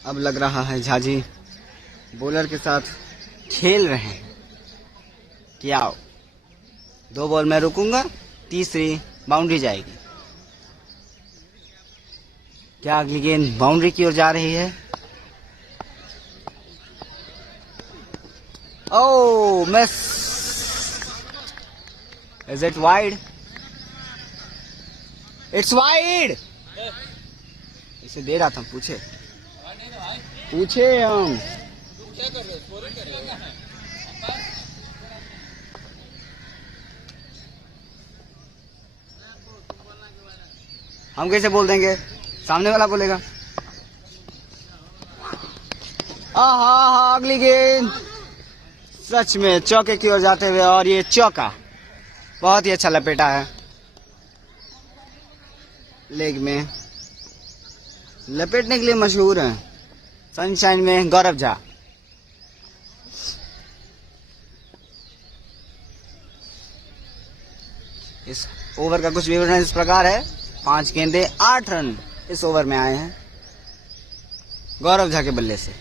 अब लग रहा है झाजी बॉलर के साथ खेल रहे हैं। क्या 2 बॉल में रुकूंगा, तीसरी बाउंड्री जाएगी। क्या अगली गेंद बाउंड्री की ओर जा रही है? Oh, miss. Is it wide? It's wide. इसे दे रहा था, पूछे हम। हम कैसे बोल देंगे, सामने वाला बोलेगा। अगली गेंद सच में चौके की ओर जाते हुए, और ये चौका बहुत ही अच्छा लपेटा है लेग में। लपेटने के लिए मशहूर है सनशाइन में गौरव झा। इस ओवर का कुछ विवरण इस प्रकार है। 5 गेंदे 8 रन इस ओवर में आए हैं गौरव झा के बल्ले से।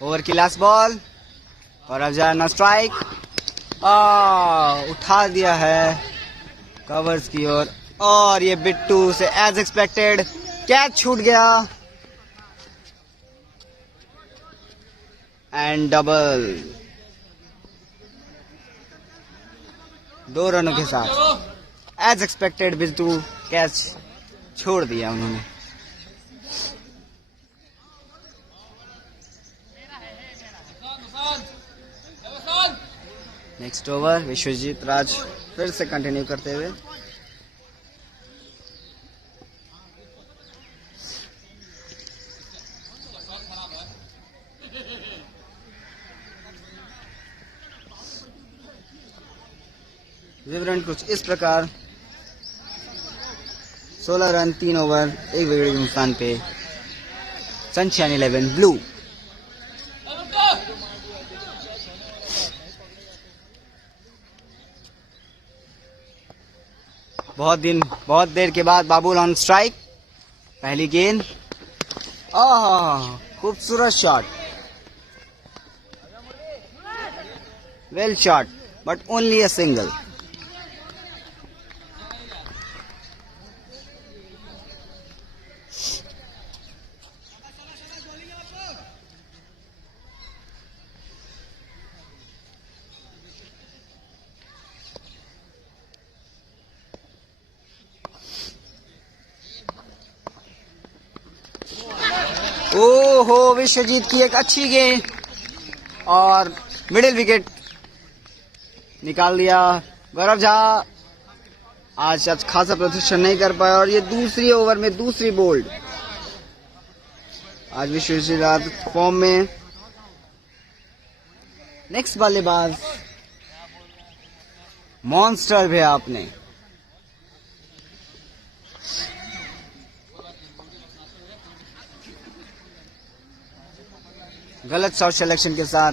ओवर की लास्ट बॉल, गौरव झा न स्ट्राइक। उठा दिया है कवर्स की ओर और ये बिट्टू से एज एक्सपेक्टेड कैच छूट गया एंड डबल। 2 रनों के साथ एज एक्सपेक्टेड बिट्टू कैच छोड़ दिया उन्होंने। नेक्स्ट ओवर विश्वजीत राज फिर से कंटिन्यू करते हुए विवरण कुछ इस प्रकार। 16 रन 3 ओवर 1 विकेट के नुकसान पे सनशाइन 11 ब्लू। बहुत देर के बाद बाबुल ऑन स्ट्राइक। पहली गेंद, खूबसूरत shot, well shot but only a single. ओहो, विश्वजीत की एक अच्छी गेंद और मिडिल विकेट निकाल दिया। गौरव झा आज खासा प्रदर्शन नहीं कर पाया और ये दूसरी ओवर में दूसरी बोल्ड। आज विश्वजीत राज फॉर्म में। नेक्स्ट बल्लेबाज मॉन्स्टर भी आपने गलत शॉट सिलेक्शन के साथ,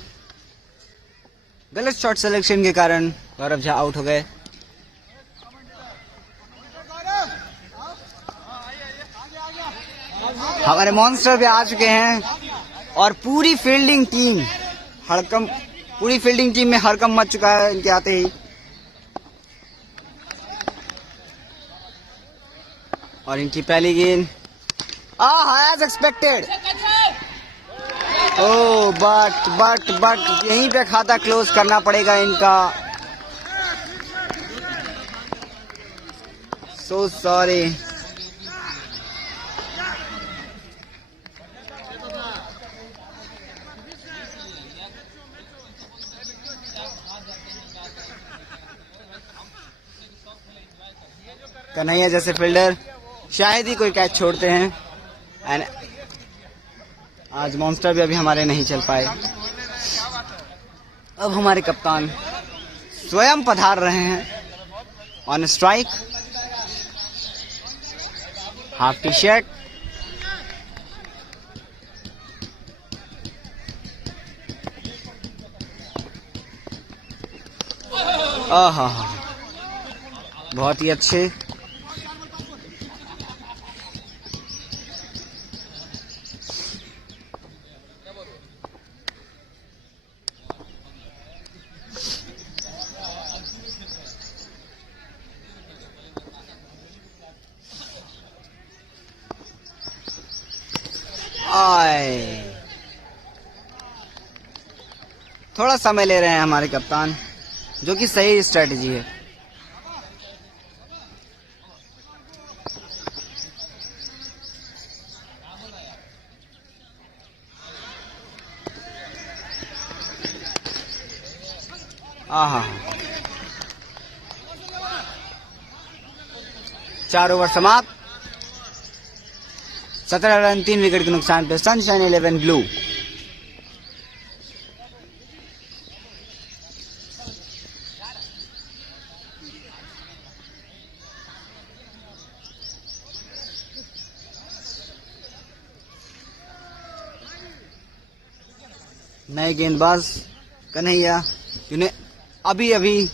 गलत शॉट सिलेक्शन के कारण गौरव झा आउट हो गए। हमारे मॉन्स्टर भी आ चुके हैं और पूरी फील्डिंग टीम में हड़कंप मच चुका है इनके आते ही। और इनकी पहली गेंद एज एक्सपेक्टेड। बट यहीं पे खाता क्लोज करना पड़ेगा इनका। So sorry. कन्हैया जैसे फील्डर शायद ही कोई कैच छोड़ते हैं एंड आज मॉन्स्टर भी अभी हमारे नहीं चल पाए। अब हमारे कप्तान स्वयं पधार रहे हैं on strike. Half T shirt, बहुत ही अच्छे। थोड़ा समय ले रहे हैं हमारे कप्तान, जो कि सही स्ट्रेटजी है। आहा, 4 ओवर समाप्त। 17 रन 3 विकेट के नुकसान पे सनशाइन 11 ब्लू। नए गेंदबाज कन्हैया, जिन्हें अभी अभी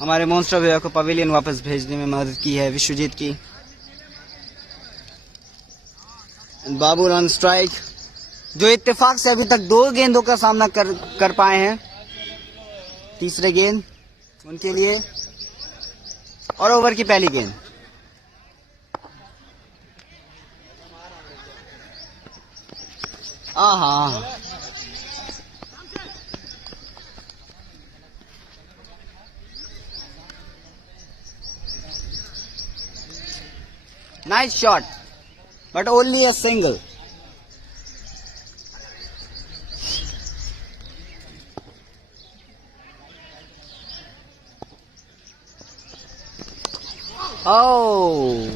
हमारे मॉन्स्टर भैया को पवेलियन वापस भेजने में मदद की है विश्वजीत की। बाबुल ऑन स्ट्राइक, जो इत्तेफाक से अभी तक 2 गेंदों का सामना कर पाए हैं। तीसरे गेंद उनके लिए और ओवर की पहली गेंद। Aha, nice shot but only a single. Oh,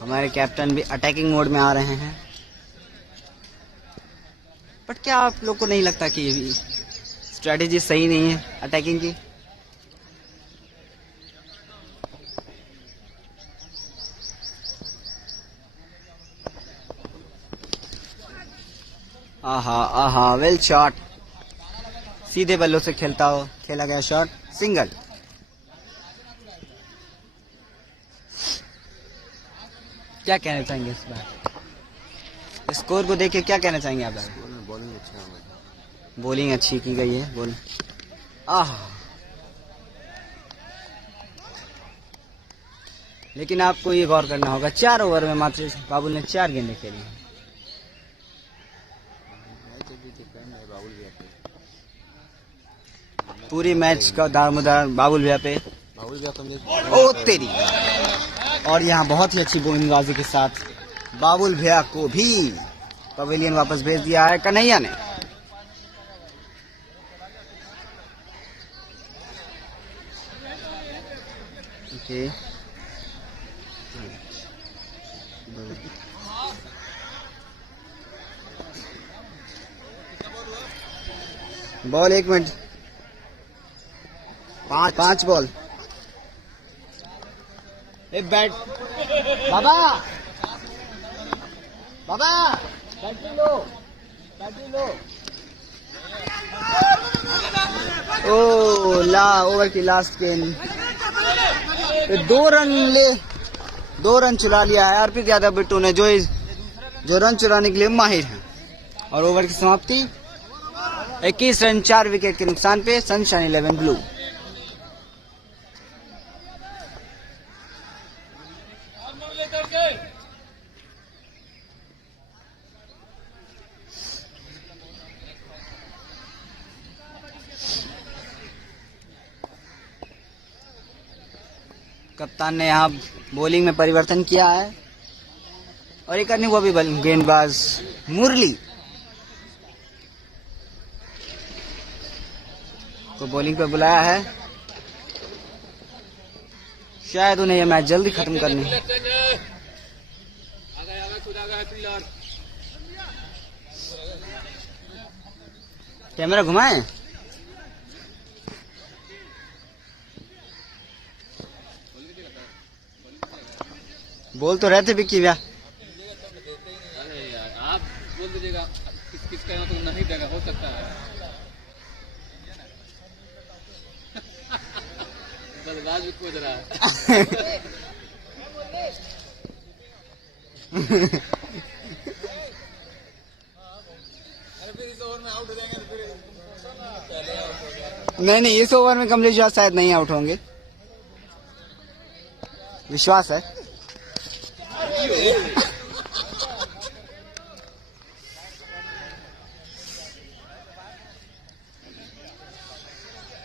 हमारे कैप्टन भी अटैकिंग मोड में आ रहे हैं। बट क्या आप लोग को नहीं लगता कि ये स्ट्रेटेजी सही नहीं है अटैकिंग की? आहा आहा, वेल शॉट। सीधे बल्लों से खेला गया शॉट, सिंगल। क्या कहना चाहेंगे इस बार स्कोर को देख के? क्या कहना चाहेंगे आप? बॉलिंग अच्छी की गई है। बोल लेकिन आपको ये गौर करना होगा 4 ओवर में मात्र बाबुल ने 4 गेंदें खेली हैं। पूरी मैच का दारोमदार बाबुल भैया पे। ओ तेरी! और यहाँ बहुत ही अच्छी बल्लेबाजी के साथ बाबुल भैया को भी पवेलियन वापस भेज दिया है कन्हैया ने। Okay, ball 1 minute, 5 ball. Bat बाबा, बाबा बैटरी लो। ओ ओवर की लास्ट गेंद 2 रन चुरा लिया है अर्पित यादव बिट्टू ने, जो रन चुराने के लिए माहिर है। और ओवर की समाप्ति 21 रन 4 विकेट के नुकसान पे सनशाइन 11 ब्लू। कप्तान ने यहाँ बॉलिंग में परिवर्तन किया है और एक अन्य वो भी गेंदबाज मुरली को बॉलिंग पे बुलाया है। शायद उन्हें यह मैच जल्दी खत्म करनी है। कैमरा घुमाएं। बोल तो रहते विक्की भैया। अरे यार आप बोल दीजिएगा, किसका तो नहीं देगा, हो सकता है। बल्लेबाज भी कूद रहा है। नहीं, इस ओवर में कमलेश यादव शायद नहीं आउट होंगे, विश्वास है।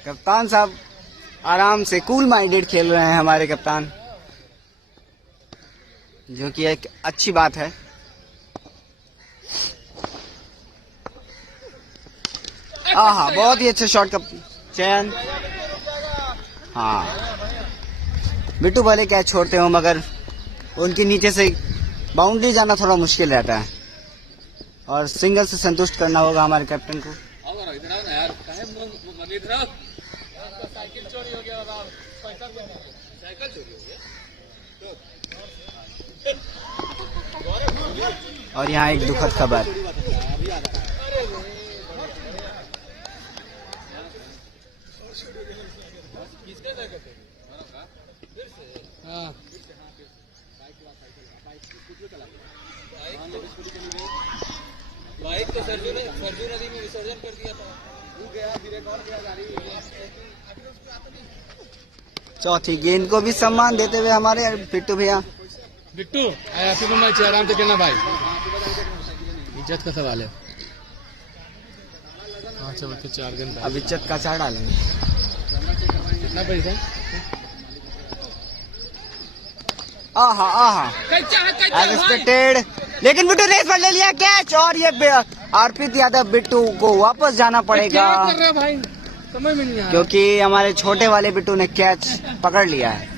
कप्तान साहब आराम से कूल माइंडेड खेल रहे हैं हमारे कप्तान, जो कि एक अच्छी बात है। आहा, बहुत ही अच्छा शॉट का चयन। हाँ, बिट्टू भले कैच छोड़ते हो मगर उनके नीचे से बाउंड्री जाना थोड़ा मुश्किल रहता है और सिंगल से संतुष्ट करना होगा हमारे कैप्टन को। साइकिल चोरी हो गया, साइकिल चोरी हो गया। और यहाँ एक दुखद खबर, बाइक तो सरजू नदी में विसर्जन कर दिया था, वो गया फिर एक और गया गाड़ी। चौथी गेंद को भी सम्मान देते हुए हमारे बिट्टू भैया। बिट्टू हैप्पी मैच आराम से खेलना भाई, इज्जत का सवाल है। 5 ओवर के 4 गेंद। अब इज्जत का चार डालेंगे। कितना पैसा? आहा आहा एक्सपेक्टेड, लेकिन बिट्टू रेस पर ले लिया कैच और ये अर्पित यादव बिट्टू को वापस जाना पड़ेगा क्या कर रहे हो भाई, समझ में नहीं आ रहा। क्योंकि हमारे छोटे वाले बिट्टू ने कैच पकड़ लिया है।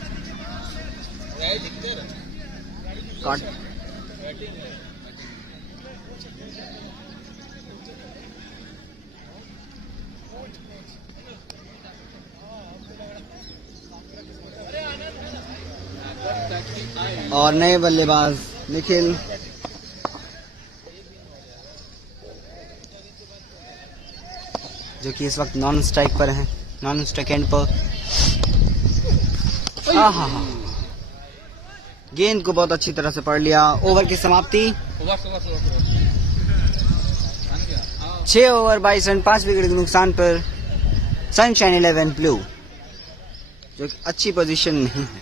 और नए बल्लेबाज निखिल, जो कि इस वक्त नॉन स्ट्राइक पर हैं, नॉन स्ट्राइक एंड पर। आहा, गेंद को बहुत अच्छी तरह से पढ़ लिया। ओवर की समाप्ति 6 ओवर 22 रन 5 विकेट के नुकसान पर सनशाइन 11 ब्लू, जो कि अच्छी पोजीशन नहीं है।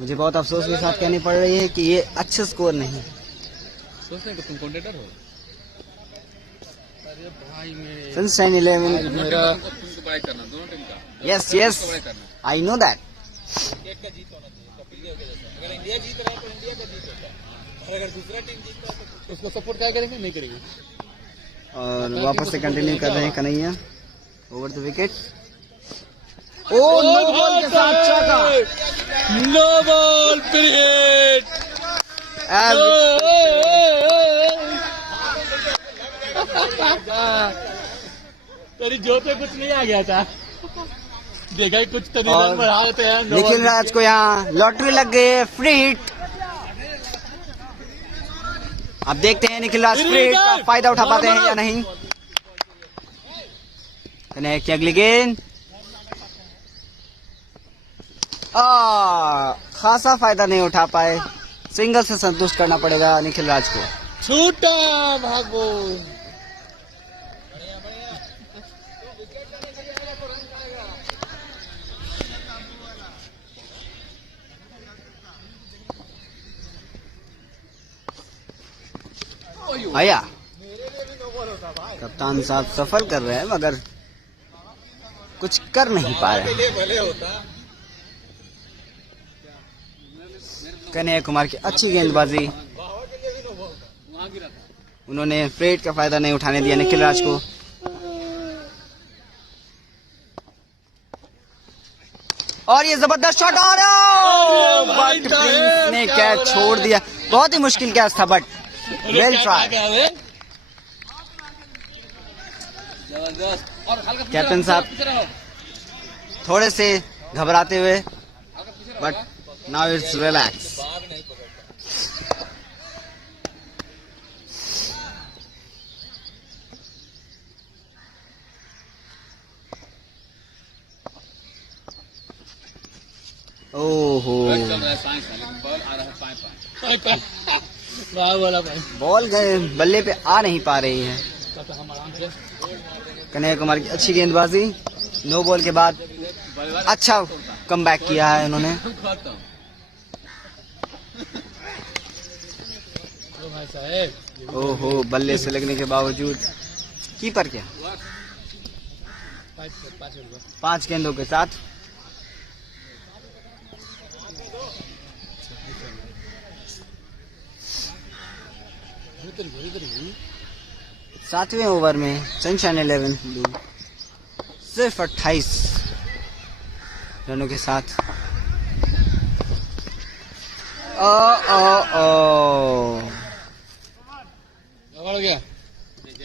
मुझे बहुत अफसोस के साथ कहनी पड़ रही है कि ये अच्छा स्कोर नहीं। सोचते हैं कि तुम कॉन्टेक्टर हो। अरे भाई मेरे सनशाइन 11 मेरा तुमको बड़ाई करना दोनों टीम का, yes yes I know that. एक का जीत होना चाहिए, कपिल के जैसा। अगर इंडिया जीत रहा है तो इंडिया का जीत होता है, और अगर दूसरा टीम जीतता है तो उसको सपोर्ट क्या करेंगे? नहीं करेंगे। और वापस से कंटिन्यू कर रहे हैं Kanhaiya. Over the wicket, oh no ball के साथ चौका। No ball period. तेरी जोत में कुछ नहीं आ गया था, देखा ही कुछ तरी और बढ़ा देते हैं। निखिल राज को यहाँ लॉटरी लग गई है, फ्री हिट। अब देखते हैं निखिल राज फ्री हिट का फायदा उठा पाते हैं या नहीं। कन्हैया की अगली गेंद, खासा फायदा नहीं उठा पाए। सिंगल से संतुष्ट करना पड़ेगा निखिल राज को। छूटा भागो। आया कप्तान साहब सफल कर रहे हैं मगर कुछ कर नहीं पा रहे हैं। कन्हैया कुमार की अच्छी गेंदबाजी, उन्होंने फ्रेट का फायदा नहीं उठाने दिया निखिल राज को। और ये जबरदस्त शॉट और बट प्रिंस ने कैच छोड़ दिया। बहुत ही मुश्किल कैच था बट वेल ट्राई। कैप्टन साहब थोड़े से घबराते हुए, बट नाउ इट्स रिलैक्स। ओहो, बॉल गए बल्ले पे आ नहीं पा रही है। कन्हैया कुमार की अच्छी गेंदबाजी, नो बॉल के बाद अच्छा कमबैक किया है उन्होंने। ओहो, बल्ले से लगने के बावजूद कीपर क्या 5 गेंदों के साथ 7वें ओवर में सनशाइन 11 ब्लू सिर्फ 28 रनों के साथ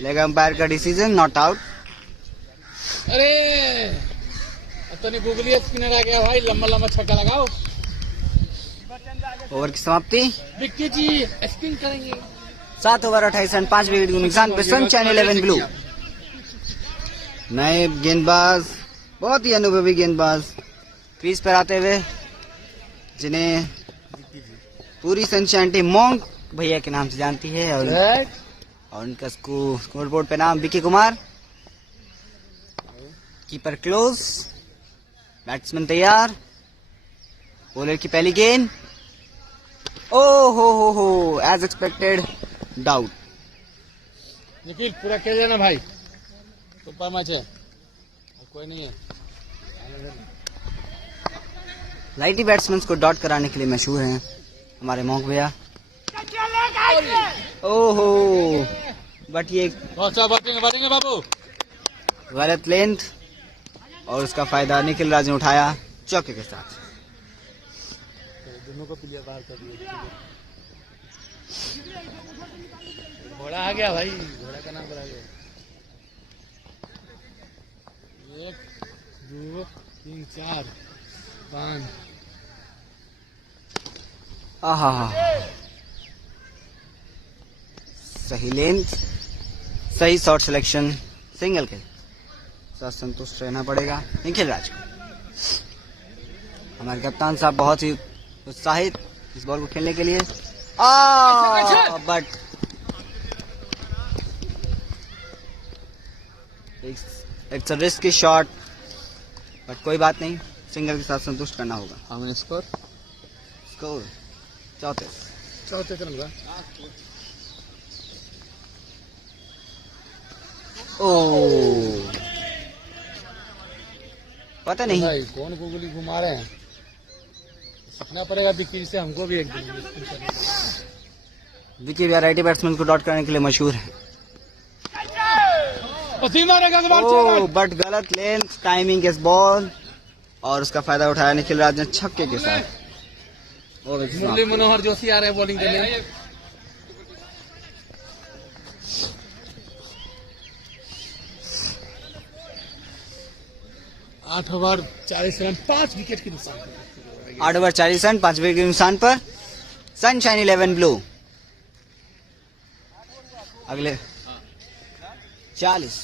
लेग अंपायर का डिसीजन नॉट आउट। अरे तो नहीं गूगली स्पिनर आ गया भाई, लंबा लंबा छक्का लगाओ। ओवर की समाप्ति, विक्की जी स्पिन करेंगे। 7 ओवर 28 रन 5 विकेट के नुकसान पे सनशाइन 11 ब्लू। नए गेंदबाज, बहुत ही अनुभवी गेंदबाज क्रीज पर आते हुए, जिन्हें पूरी सनशाइन टीम मोंग भैया के नाम से जानती है और उनका स्कोर बोर्ड पे नाम Vicky Kumar. Keeper close, batsman तैयार, बॉलर की पहली गेंद, ओ हो, एज एक्सपेक्टेड डाउट। निखिल पूरा खेल लेना भाई, सुपर मैच है, कोई नहीं है। लाइटी बैट्समैन को डॉट कराने के लिए मशहूर हैं हमारे मोंक भैया। ओहो, बट ये बहुत अच्छा बैटिंग है बाबू। गलत लेंथ और उसका फायदा निखिल राज ने उठाया चौके के साथ। दोनों को प्लेयर बाहर कर दिया। घोड़ा आ गया भाई, घोड़ा का नाम बता गया। 1 2 3 4 5। आहा, सही लेंथ, सही शॉट सिलेक्शन, सिंगल के साथ संतुष्ट रहना पड़ेगा निखिल राज को। हमारे कप्तान साहब बहुत ही उत्साहित इस बॉल को खेलने के लिए। But it's a risky shot, but कोई बात नहीं, सिंगल के साथ संतुष्ट करना होगा। हमने स्कोर 34 चौथे रन का। ओ पता नहीं भाई कौन गोली घुमा रहे हैं, सीखना पड़ेगा विक्की से, हमको भी एक दिन। Vicky variety batsman co dot करने के लिए मशहूर है। बट गलत लेंथ, टाइमिंग इस बॉल, और उसका फायदा उठाया निखिल राज ने छक्के के साथ। मुरली मनोहर जोशी आ रहे हैं बॉलिंग करने। 8 ओवर 40 रन 5 विकेट के नुकसान पर। 8 ओवर 40 रन 5 विकेट के नुकसान पर सनशाइन 11 ब्लू। अगले 40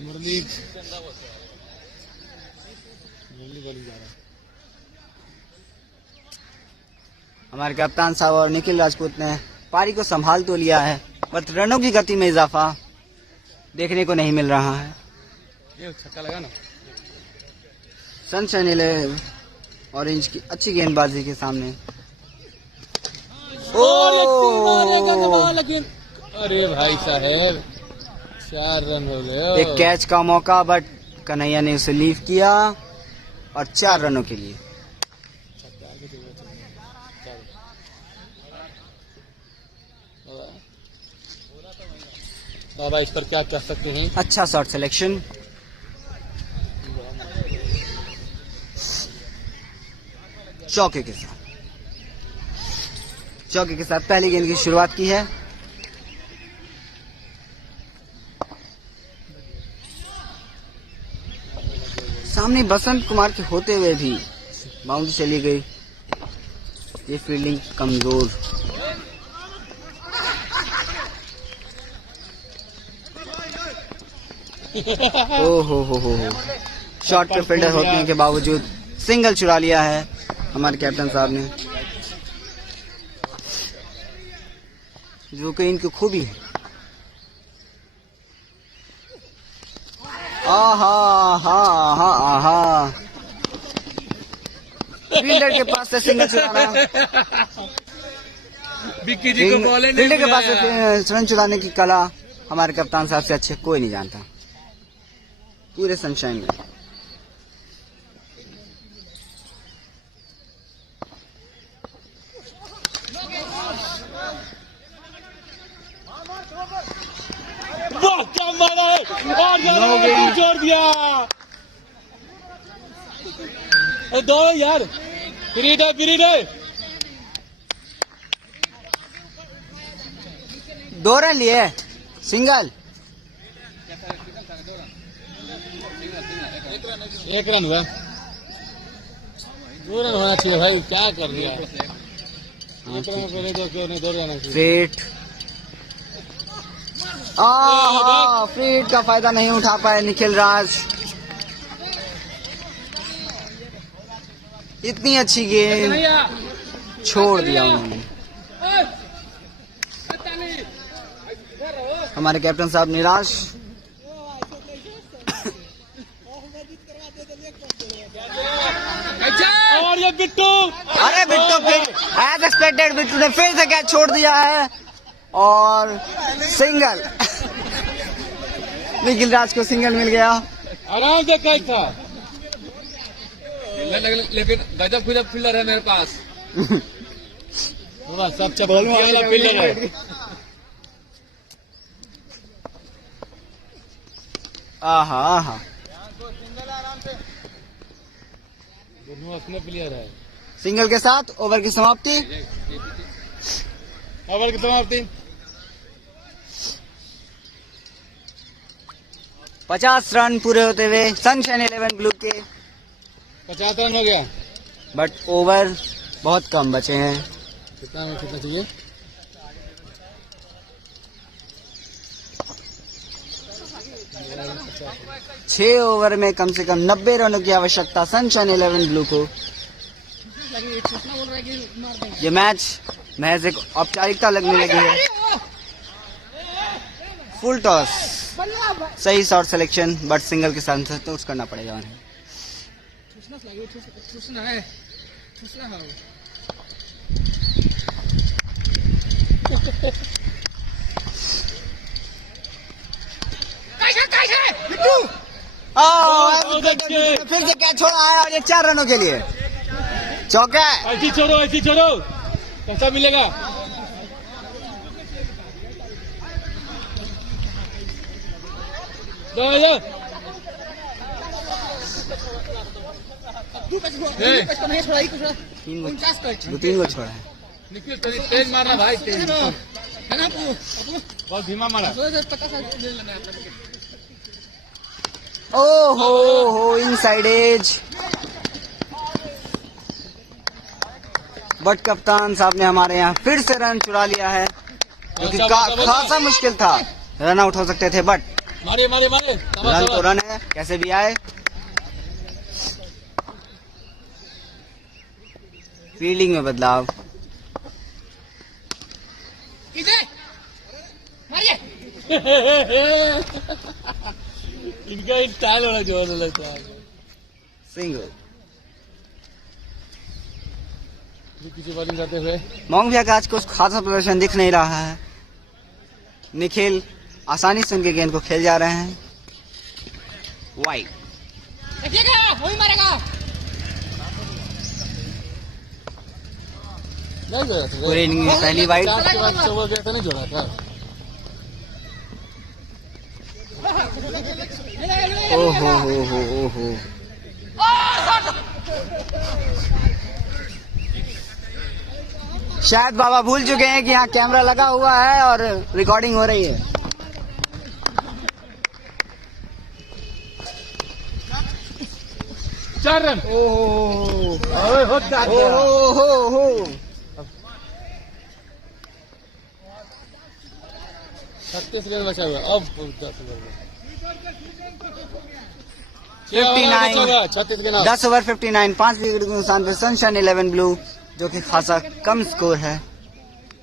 मुरली बॉलिंग जा रहा है। हमारे कप्तान साहब और निखिल राजपूत ने पारी को संभाल तो लिया है, बट रनों की गति में इजाफा देखने को नहीं मिल रहा है। ये छक्का लगा ना। सनशाइन 11 ऑरेंज की अच्छी गेंदबाजी के सामने। लेकिन अरे भाई साहब 4 रन हो गए। एक कैच का मौका, बट कन्हैया ने उसे लीव किया और 4 रनों के लिए। बाबा इस पर क्या कह सकते हैं। अच्छा शॉट सिलेक्शन, चौके के साथ पहली गेंद की शुरुआत की है। सामने बसंत कुमार के होते हुए भी बाउंड्री चली गई। ये फील्डिंग कमजोर। हो शॉट पे फील्डर होने के बावजूद सिंगल चुरा लिया है हमारे कैप्टन साहब ने, जो कि इनकी खूबी है। आहा फील्डर के पास से सिंगल चुराना, विक्की जी को बॉल फील्डर के पास से रन चुराने की कला हमारे कप्तान साहब से अच्छे कोई नहीं जानता पूरे सनशाइन में। क्या मारा है और जोड़ दिया। दो यार फ्री है 2 रन लिए सिंगल। 1 रन हुआ, 2 रन होना चाहिए भाई, क्या कर दिया। 1 रन पहले तो क्यों नहीं 2 रन फ्रीट फ्रीट का फायदा नहीं उठा पाए निखिल राज। इतनी अच्छी गेंद छोड़ दिया उन्होंने। हमारे कैप्टन साहब निराश। और ये बिट्टू अरे बिट्टू फिर एज एक्सपेक्टेड बिट्टू ने फिर से कैच छोड़ दिया है और सिंगल। निखिल राज को सिंगल मिल गया। आराम से कैच था, लेकिन गजब गुजब फील्डर है मेरे पास। सब चपल वाला फील्डर है। आहा आहा, दोनों अपने प्लेयर है। सिंगल के साथ ओवर की समाप्ति। ओवर की समाप्ति। 50 रन पूरे होते हुए सनशाइन 11 ब्लू के 50 रन हो गया, बट ओवर बहुत कम बचे हैं। कितना में कितना चाहिए? 6 ओवर में कम से कम 90 रनों की आवश्यकता सनशाइन 11 ब्लू को। ये मैच महज एक औपचारिकता लगने लगी है। फुल टॉस, सही शॉट सिलेक्शन, बट सिंगल के साथ संतोष करना पड़ेगा उन्हें। फिर से कैच छोड़ा है और ये 4 रनों के लिए चौका। ऐसी छोड़ो, कैसा मिलेगा? तीन को छोड़ा है। निखिल तेज मारना भाई, तेज बहुत धीमा मारा। ओहो इनसाइड एज, बट कप्तान साहब ने हमारे यहाँ फिर से रन चुरा लिया है, जो कि खासा मुश्किल था। रन आउट हो सकते थे, बट मारे रन तो रन है, कैसे भी आए। फील्डिंग में बदलाव। इनका स्टाइल वाला जो लगता है। सिंगल। पीछे बॉलिंग करते हुए मोंगभिया का आज कुछ खासा प्रदर्शन दिख नहीं रहा है। निखिल आसानी से उनके गेंद को खेल जा रहे हैं। वाइड, वही मारेगा। नहीं जोड़ा था पूरे इनिंग में पहली वाइड। के बाद चौका गया था, नहीं जोड़ा था। ओहो शायद बाबा भूल चुके हैं कि यहाँ कैमरा लगा हुआ है और रिकॉर्डिंग हो रही है। चार रन। ओहो 36 गेंद बचा हुआ। अब 59, 36 गेंद। 10 ओवर 59, 5 विकेट के नुकसान पे सनशाइन 11 ब्लू, जो कि खासा कम स्कोर है।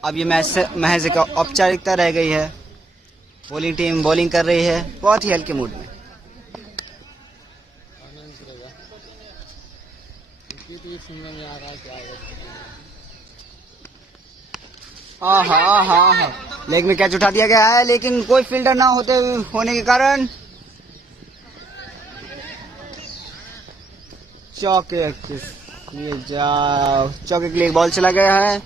अब ये मैच महज एक औपचारिकता रह गई है। बॉलिंग टीम बॉलिंग कर रही है बहुत ही हल्के मूड में। आहा लेग में कैच उठा दिया गया है, लेकिन कोई फील्डर ना होने के कारण चौके के लिए बॉल चला गया है।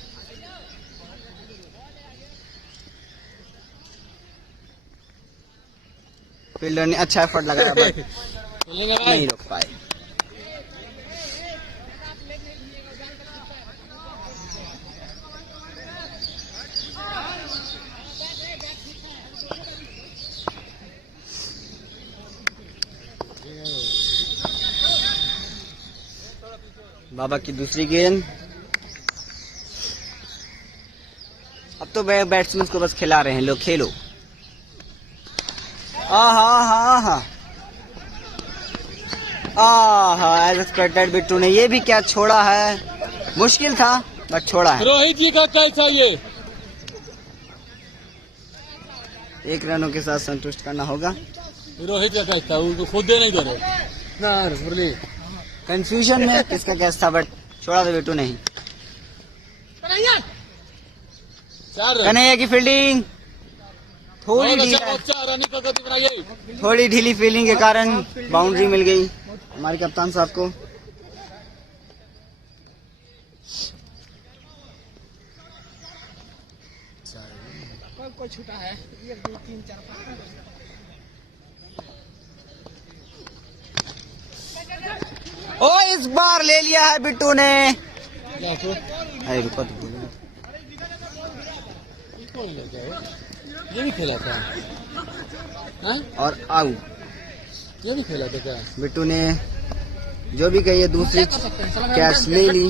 फील्डर ने अच्छा एफर्ट लगाया बट नहीं रोक पाए। बाबा की दूसरी गेंद। अब तो बैट्समैन को बस खिला रहे हैं, लोग खेलो। आहा एज एक्सपेक्टेड बिट्टू ने ये भी क्या छोड़ा है। मुश्किल था बट छोड़ा है। रोहित जी का कैच है ये। 1 रनों के साथ संतुष्ट करना होगा। रोहित का कैच था, उनको खुद दे नहीं दे रहे। मुरली कंफ्यूजन में किसका कैच था, बट छोड़ा तो बिट्टू नहीं। कन्हैया की फील्डिंग थोड़ी ढीली फील्डिंग के कारण बाउंड्री मिल गई हमारे कप्तान साहब को। कोई छूटा है 1 2 3 4 5। ओ इस बार ले लिया है बिट्टू ने। अरे रुको तो बोलो। ये भी खेला था और आउट। ये भी खेला था क्या? बिट्टू ने जो भी कही है दूसरी कैच ले ली।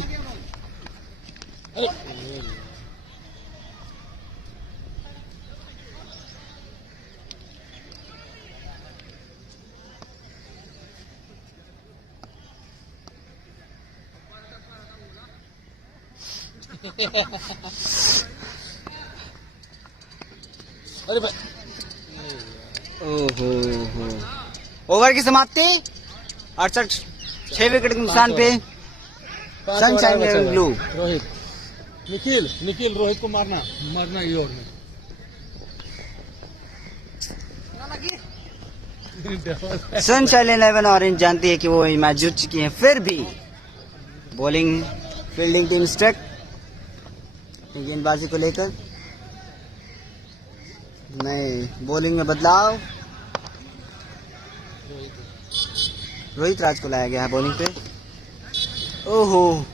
अरे भाई ओहो हो। ओवर की समाप्ति 68 6 विकेट के नुकसान पे सनशाइन लेवन ब्लू। रोहित निखिल रोहित को मारना ये ओवर में। सनशाइन लेवन ऑरेंज जानती है कि वो मैच जीत चुकी है, फिर भी बॉलिंग फील्डिंग टीम स्ट्रक गेंदबाजी को लेकर नए बॉलिंग में बदलाव। रोहित राज को लाया गया है बॉलिंग पे। ओहो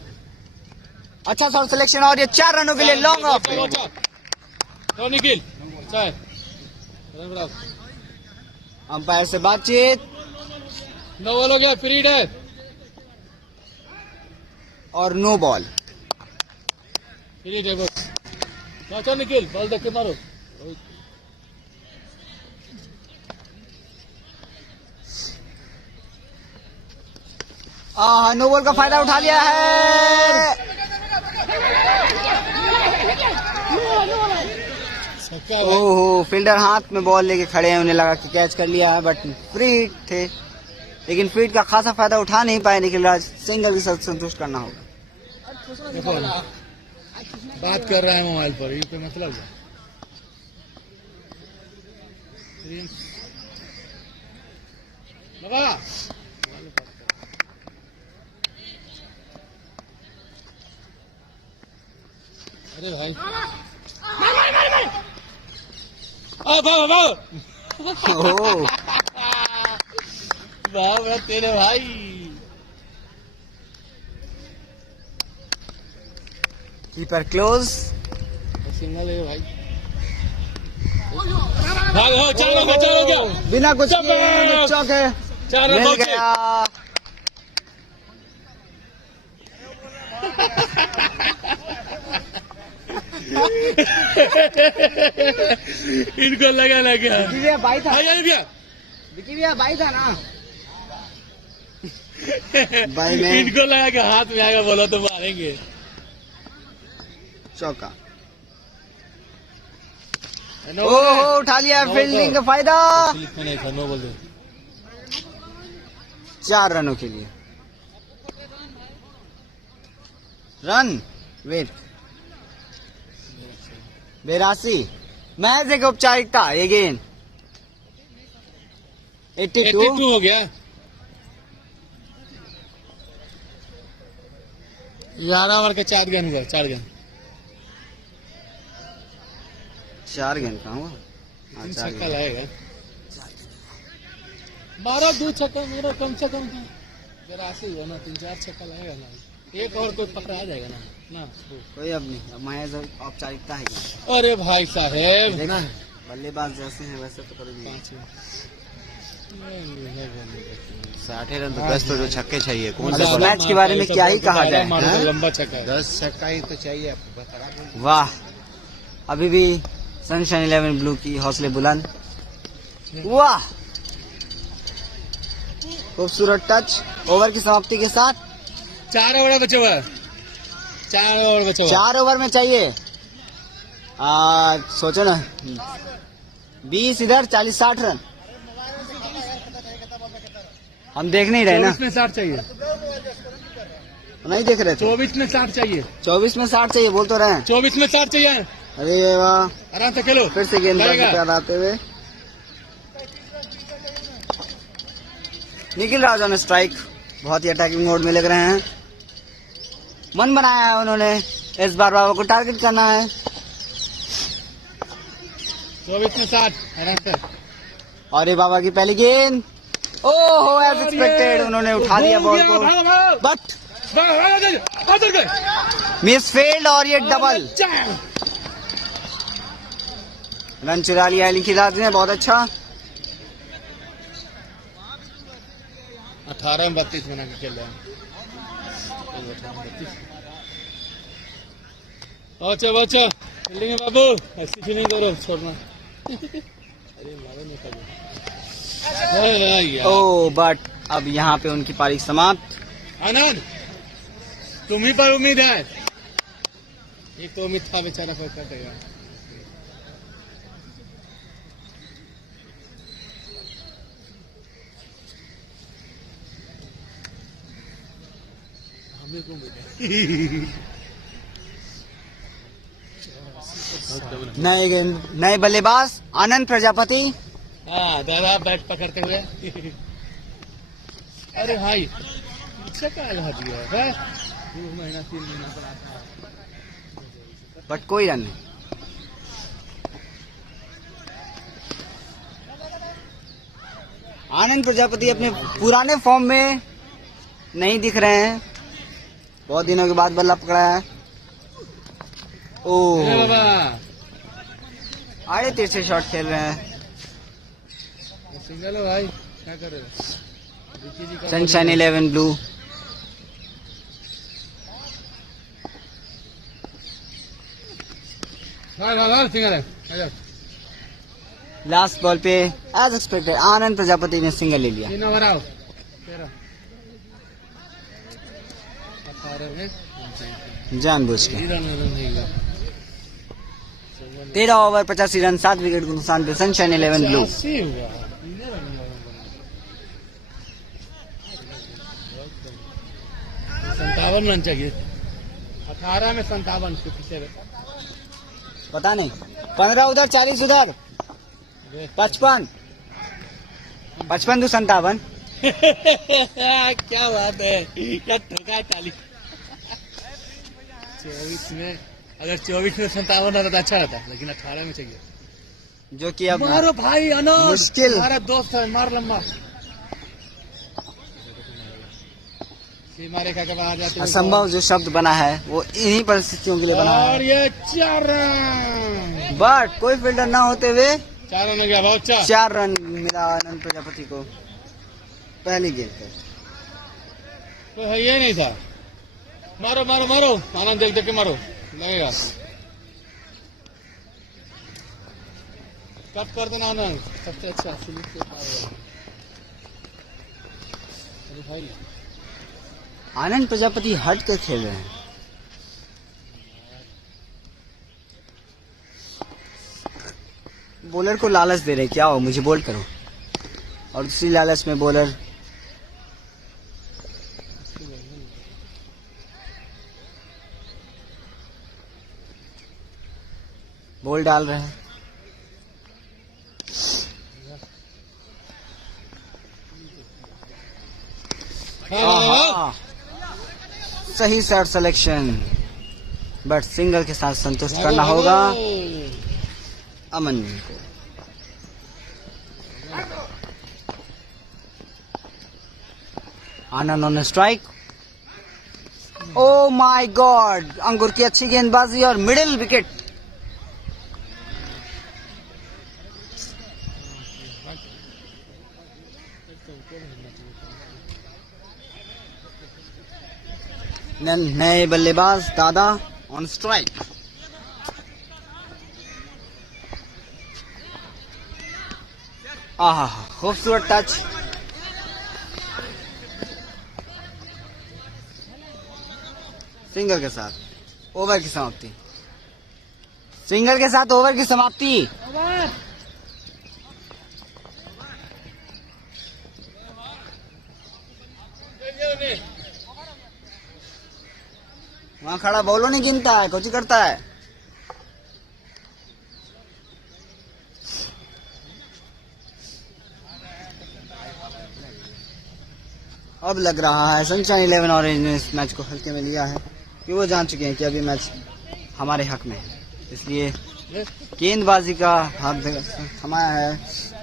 अच्छा शॉट सिलेक्शन और ये 4 रनों के लिए लॉन्ग ऑफ। निखिल अंपायर से बातचीत। 9 बॉल हो गया, पीरियड है और नो बॉल। पीरियड है बस। अच्छा निखिल बॉल देख के मारो। नो बॉल का फायदा उठा लिया है। ओहो फील्डर हाथ में बॉल लेके खड़े हैं, उन्हें लगा कि कैच कर लिया है, बट फ्री हिट थे, लेकिन फ्री हिट का खासा फायदा उठा नहीं पाए निखिल राज। सिंगल के साथ संतुष्ट करना होगा। बात कर रहा है मोबाइल पर, ये कोई मतलब है? लगा अरे भाई वाह तेरे भाई। Keeper close. सिंगल है भाई। भाग 4 हो गया बिना कुछ किए चौक है, 4 रन मिल हो गया। इनको लगा भाई था, विकी भैया भाई था ना। भाई ने इनको लगा कि हाथ में आएगा, बोला तो मारेंगे। चौका। ओहो उठा लिया फील्डिंग का फायदा। नहीं था, नो बॉल 4 रनों के लिए। Run wait 82। मैच एक औपचारिकता ये गेंद 82 हो गया। 11 ओवर के 4 गेंद हुआ, 4 गेंद 4 गेंद का हुआ। 3 छक्का लाएगा। मारो 2 छक्का मेरा कम से कम 82 हो ना, 3-4 छक्का लाएगा ना। एक और कोई पकड़ा आ जाएगा ना कोई अब नहीं, अब महज औपचारिकता है। अरे भाई साहेब देखना बल्लेबाज जैसे हैं वैसे तो करेंगे। 60 रन तो 10 तो जो छक्के चाहिए। कौन इस मैच के बारे में क्या ही कहा जाए। लंबा छक्का है। 10 छक्का ही तो चाहिए आपको, बता। वाह अभी भी सनशाइन 11 ब्लू की हौसले बुलंद। वाह खूबसूरत टच। ओवर की समाप्ति के साथ 4 ओवर बचे हुआ है। 4 ओवर बचे हुआ। 4 ओवर में चाहिए सोचो ना 20 इधर 40-60 रन। हम देख नहीं रहे ना, 24 में 60 चाहिए, नहीं देख रहे थे। 24 में 60 चाहिए, 24 में 60 चाहिए बोल तो रहे हैं। 24 में 60 चाहिए। अरे वाह, आराम से खेलो। फिर से गेंदबाजी लगेगा। पे आते हुए निखिल राजा ने स्ट्राइक, बहुत ही अटैकिंग मोड में लग रहे हैं। मन बनाया है उन्होंने, इस बार बाबा को टारगेट करना है। 24 में 60 आराम से। और ये बाबा की पहली गेंद, ओहो एज एक्सपेक्टेड उन्होंने उठा दिया बॉल को, बट मिस फील्ड और ये डबल रन चुरा लिया है निखिल राज ने, बहुत अच्छा। 18 में 32 बना के खेल रहे हैं। अच्छा बच्चा फील्डिंग है बाबू, ऐसी फील्डिंग करो, छोड़ना। अरे मारो नहीं करो। ओ बट अब यहाँ पे उनकी पारी समाप्त। आनंद तुम ही पर उम्मीद है, एक तो उम्मीद था बेचारा पर कटेगा। हमें को उम्मीद है। नए बल्लेबाज आनंद प्रजापति। हाँ दादा बैट पकड़ते हुए। अरे भाई अच्छा क्या लगा दिया है, 2 महीना 3 महीना पर आता है, बट कोई रन नहीं। आनंद प्रजापति अपने पुराने फॉर्म में नहीं दिख रहे हैं, बहुत दिनों के बाद बल्ला पकड़ा है। ओ बाबा आड़े तिरछे शॉट खेल रहे हैं। सिंगल हो भाई, क्या कर रहे हो? Sunshine 11 blue. सिंगल है। लास्ट बॉल पे एज एक्सपेक्टेड आनंद प्रजापति ने सिंगल ले लिया। 3 ओवर आओ 13 18 में जानबूझ के 13 13 ओवर 85 रन 7 विकेट के नुकसान पे सनशाइन 11 ब्लू। 57 रन चाहिए, 18 में 57 के पीछे। पता नहीं 15 उधर 40 उधर 55 55 2 57। क्या बात है, क्या ठोका है ताली। 24 में अगर 24 में 57 होता तो अच्छा होता, लेकिन 18 में चाहिए। जो कि अब मारो भाई अनोज, मुश्किल। हमारा दोस्त है, मार लंबा। सीमा रेखा के बाहर जाते हुए असंभव जो शब्द बना है वो इन्हीं परिस्थितियों के लिए बना और है। ये 4 रन, बट कोई फील्डर ना होते हुए 4 रन हो गया, बहुत अच्छा। 4 रन मिला आनंद प्रजापति को पहली गेंद पे। तो है ये नहीं था। मारो मारो मारो आनंद, देख देख के मारो, लगेगा। कट कर देना आनंद, सबसे अच्छा स्लिप से पार हुआ। अरे भाई आनंद प्रजापति हट के खेल रहे हैं। बॉलर को लालच दे रहे, क्या हो मुझे बोल्ड करो, और दूसरी लालच में बॉलर बॉल डाल रहे हैं। आहा, सही शॉट सिलेक्शन, बट सिंगल के साथ संतुष्ट करना होगा अमन को। Anand on strike. Oh my God, Ankur की अच्छी गेंदबाजी और मिडिल विकेट। नए बल्लेबाज दादा ऑन स्ट्राइक। आहा, खूबसूरत टच। सिंगल के साथ ओवर की समाप्ति। सिंगल के साथ ओवर की समाप्ति। वहाँ खड़ा बॉलो नहीं गिनता है, कुछ करता है। अब लग रहा है सनशाइन 11 ऑरेंज ने इस मैच को हल्के में लिया है, कि वो जान चुके हैं कि अभी मैच हमारे हक में है, इसलिए गेंदबाजी का हाथ थमाया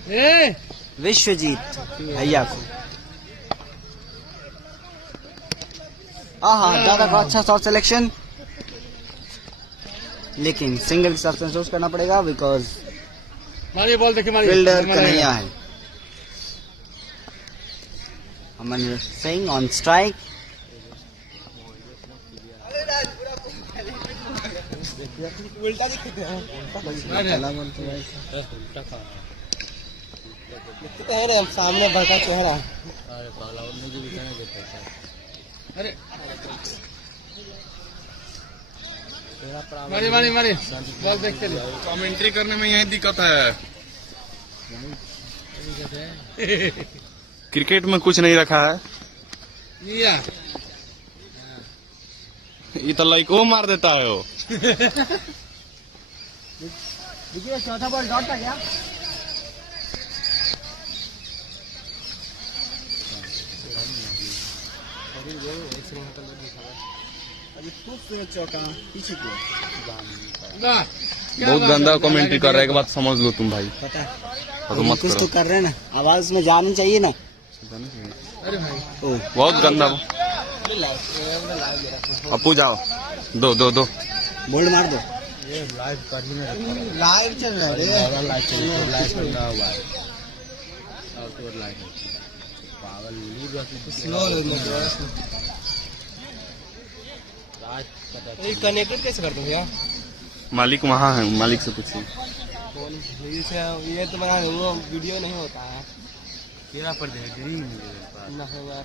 है विश्वजीत भैया को। हाँ, ज्यादा अच्छा शॉट सिलेक्शन, लेकिन सिंगल के साथ संतोष करना पड़ेगा बिकॉज फील्डर कन्हैया है। Aman Singh on strike. सामने बढ़ता चेहरा। अरे मारी बॉल देख के कमेंट्री करने में यही दिक्कत है। क्रिकेट में कुछ नहीं रखा है। ये तो लाइक वो मार देता है वो। देखिए चौथा बॉल डॉट था क्या? अभी खूबसूरत चौका पीछे की। बहुत गंदा कमेंट्री कर रहा है, एक बात समझ लो तुम भाई। पता है तो मत कुछ करो। तो कर रहे हैं ना, आवाज में जानी चाहिए ना। अरे भाई बहुत गंदा। अपू जाओ, दो दो दो बोल्ड मार दो। लाइव चल रहा है। कनेक्टेड कैसे करते हो भैया? मालिक वहाँ है, मालिक से पूछिए। ये तो मेरा वो वीडियो नहीं होता है। तेरा पर दे ग्रीन ना होगा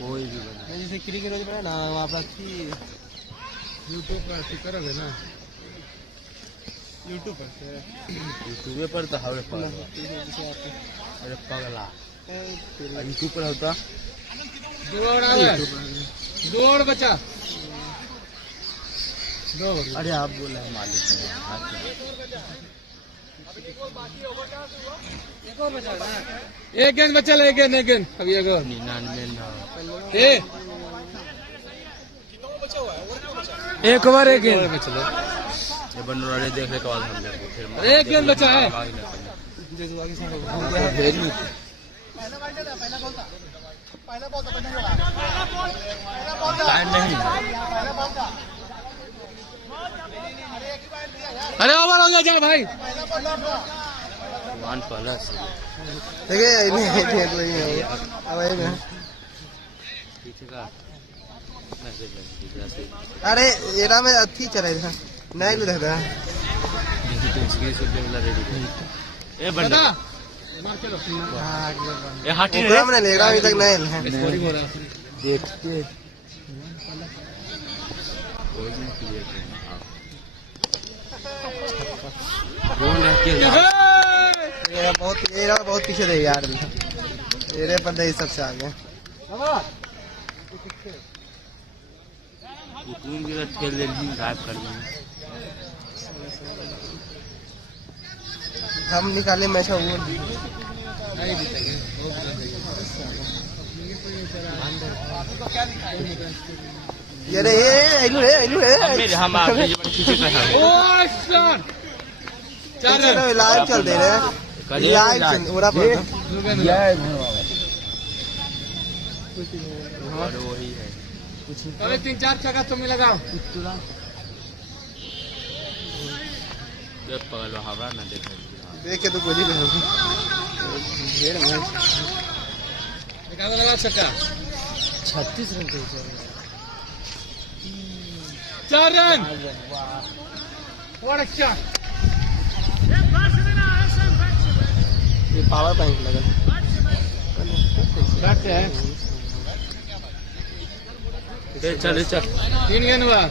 कोई भी बना जैसे क्रिकेट रोज बना ना वहाँ पर यूट्यूब पर करोगे ना, यूट्यूब पर तो हवे पर अरे पगला यूट्यूब पर होता। दौड़ बचा दो। अरे आप बोला मालिक एक गेंद बचा, एक गेंद अभी एक और 99 एक ओवर एक गेंद देखने के बाद हम एक गेंद बचा है। अरे ओवर हो गया, चल भाई। अरे एरा में अच्छी चले था नहीं भी देखता है। मैंने लेगा अभी तक नहीं देखते। बहुत पीछे रही यार, मेरे पर नहीं सबसे आगे। खेल गायब कर हम निकाले मैच वो नहीं जीतेंगे। अरे हम लाइव चल दे रहे, लाइव अरे 3-4 छक्का तुम लगाओ। देख के तो गोली लगा छक्का। 36 रन 4 रन। ये पावर बैंक लगा बैठते हैं। चल 3 गेंद हुआ।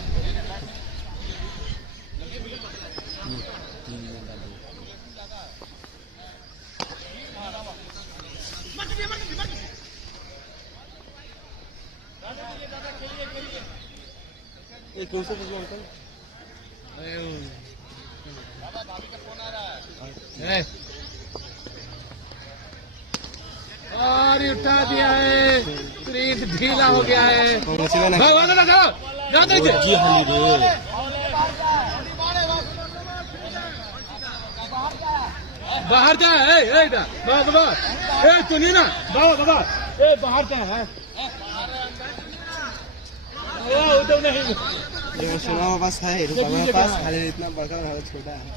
और उठा दिया है, प्रीत ढीला हो गया है। भगवान ना जाओ, जाओ देखिए। बाहर जा है, बाहर सुनिए ना, बाबा बाहर जा है। उधर नहीं, सुना पास है, हमारे पास खाली इतना बड़का और छोटा है।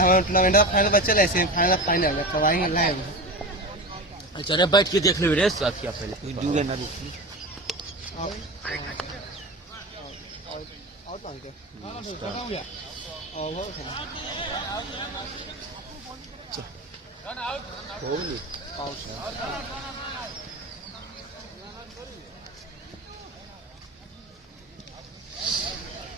हम टूर्नामेंट का फाइनल बच्चे ऐसे फाइनल करवाएंगे लाइव। अच्छा बैठ के देख लो रे साथ क्या पहले कोई डूबे ना देखिए। और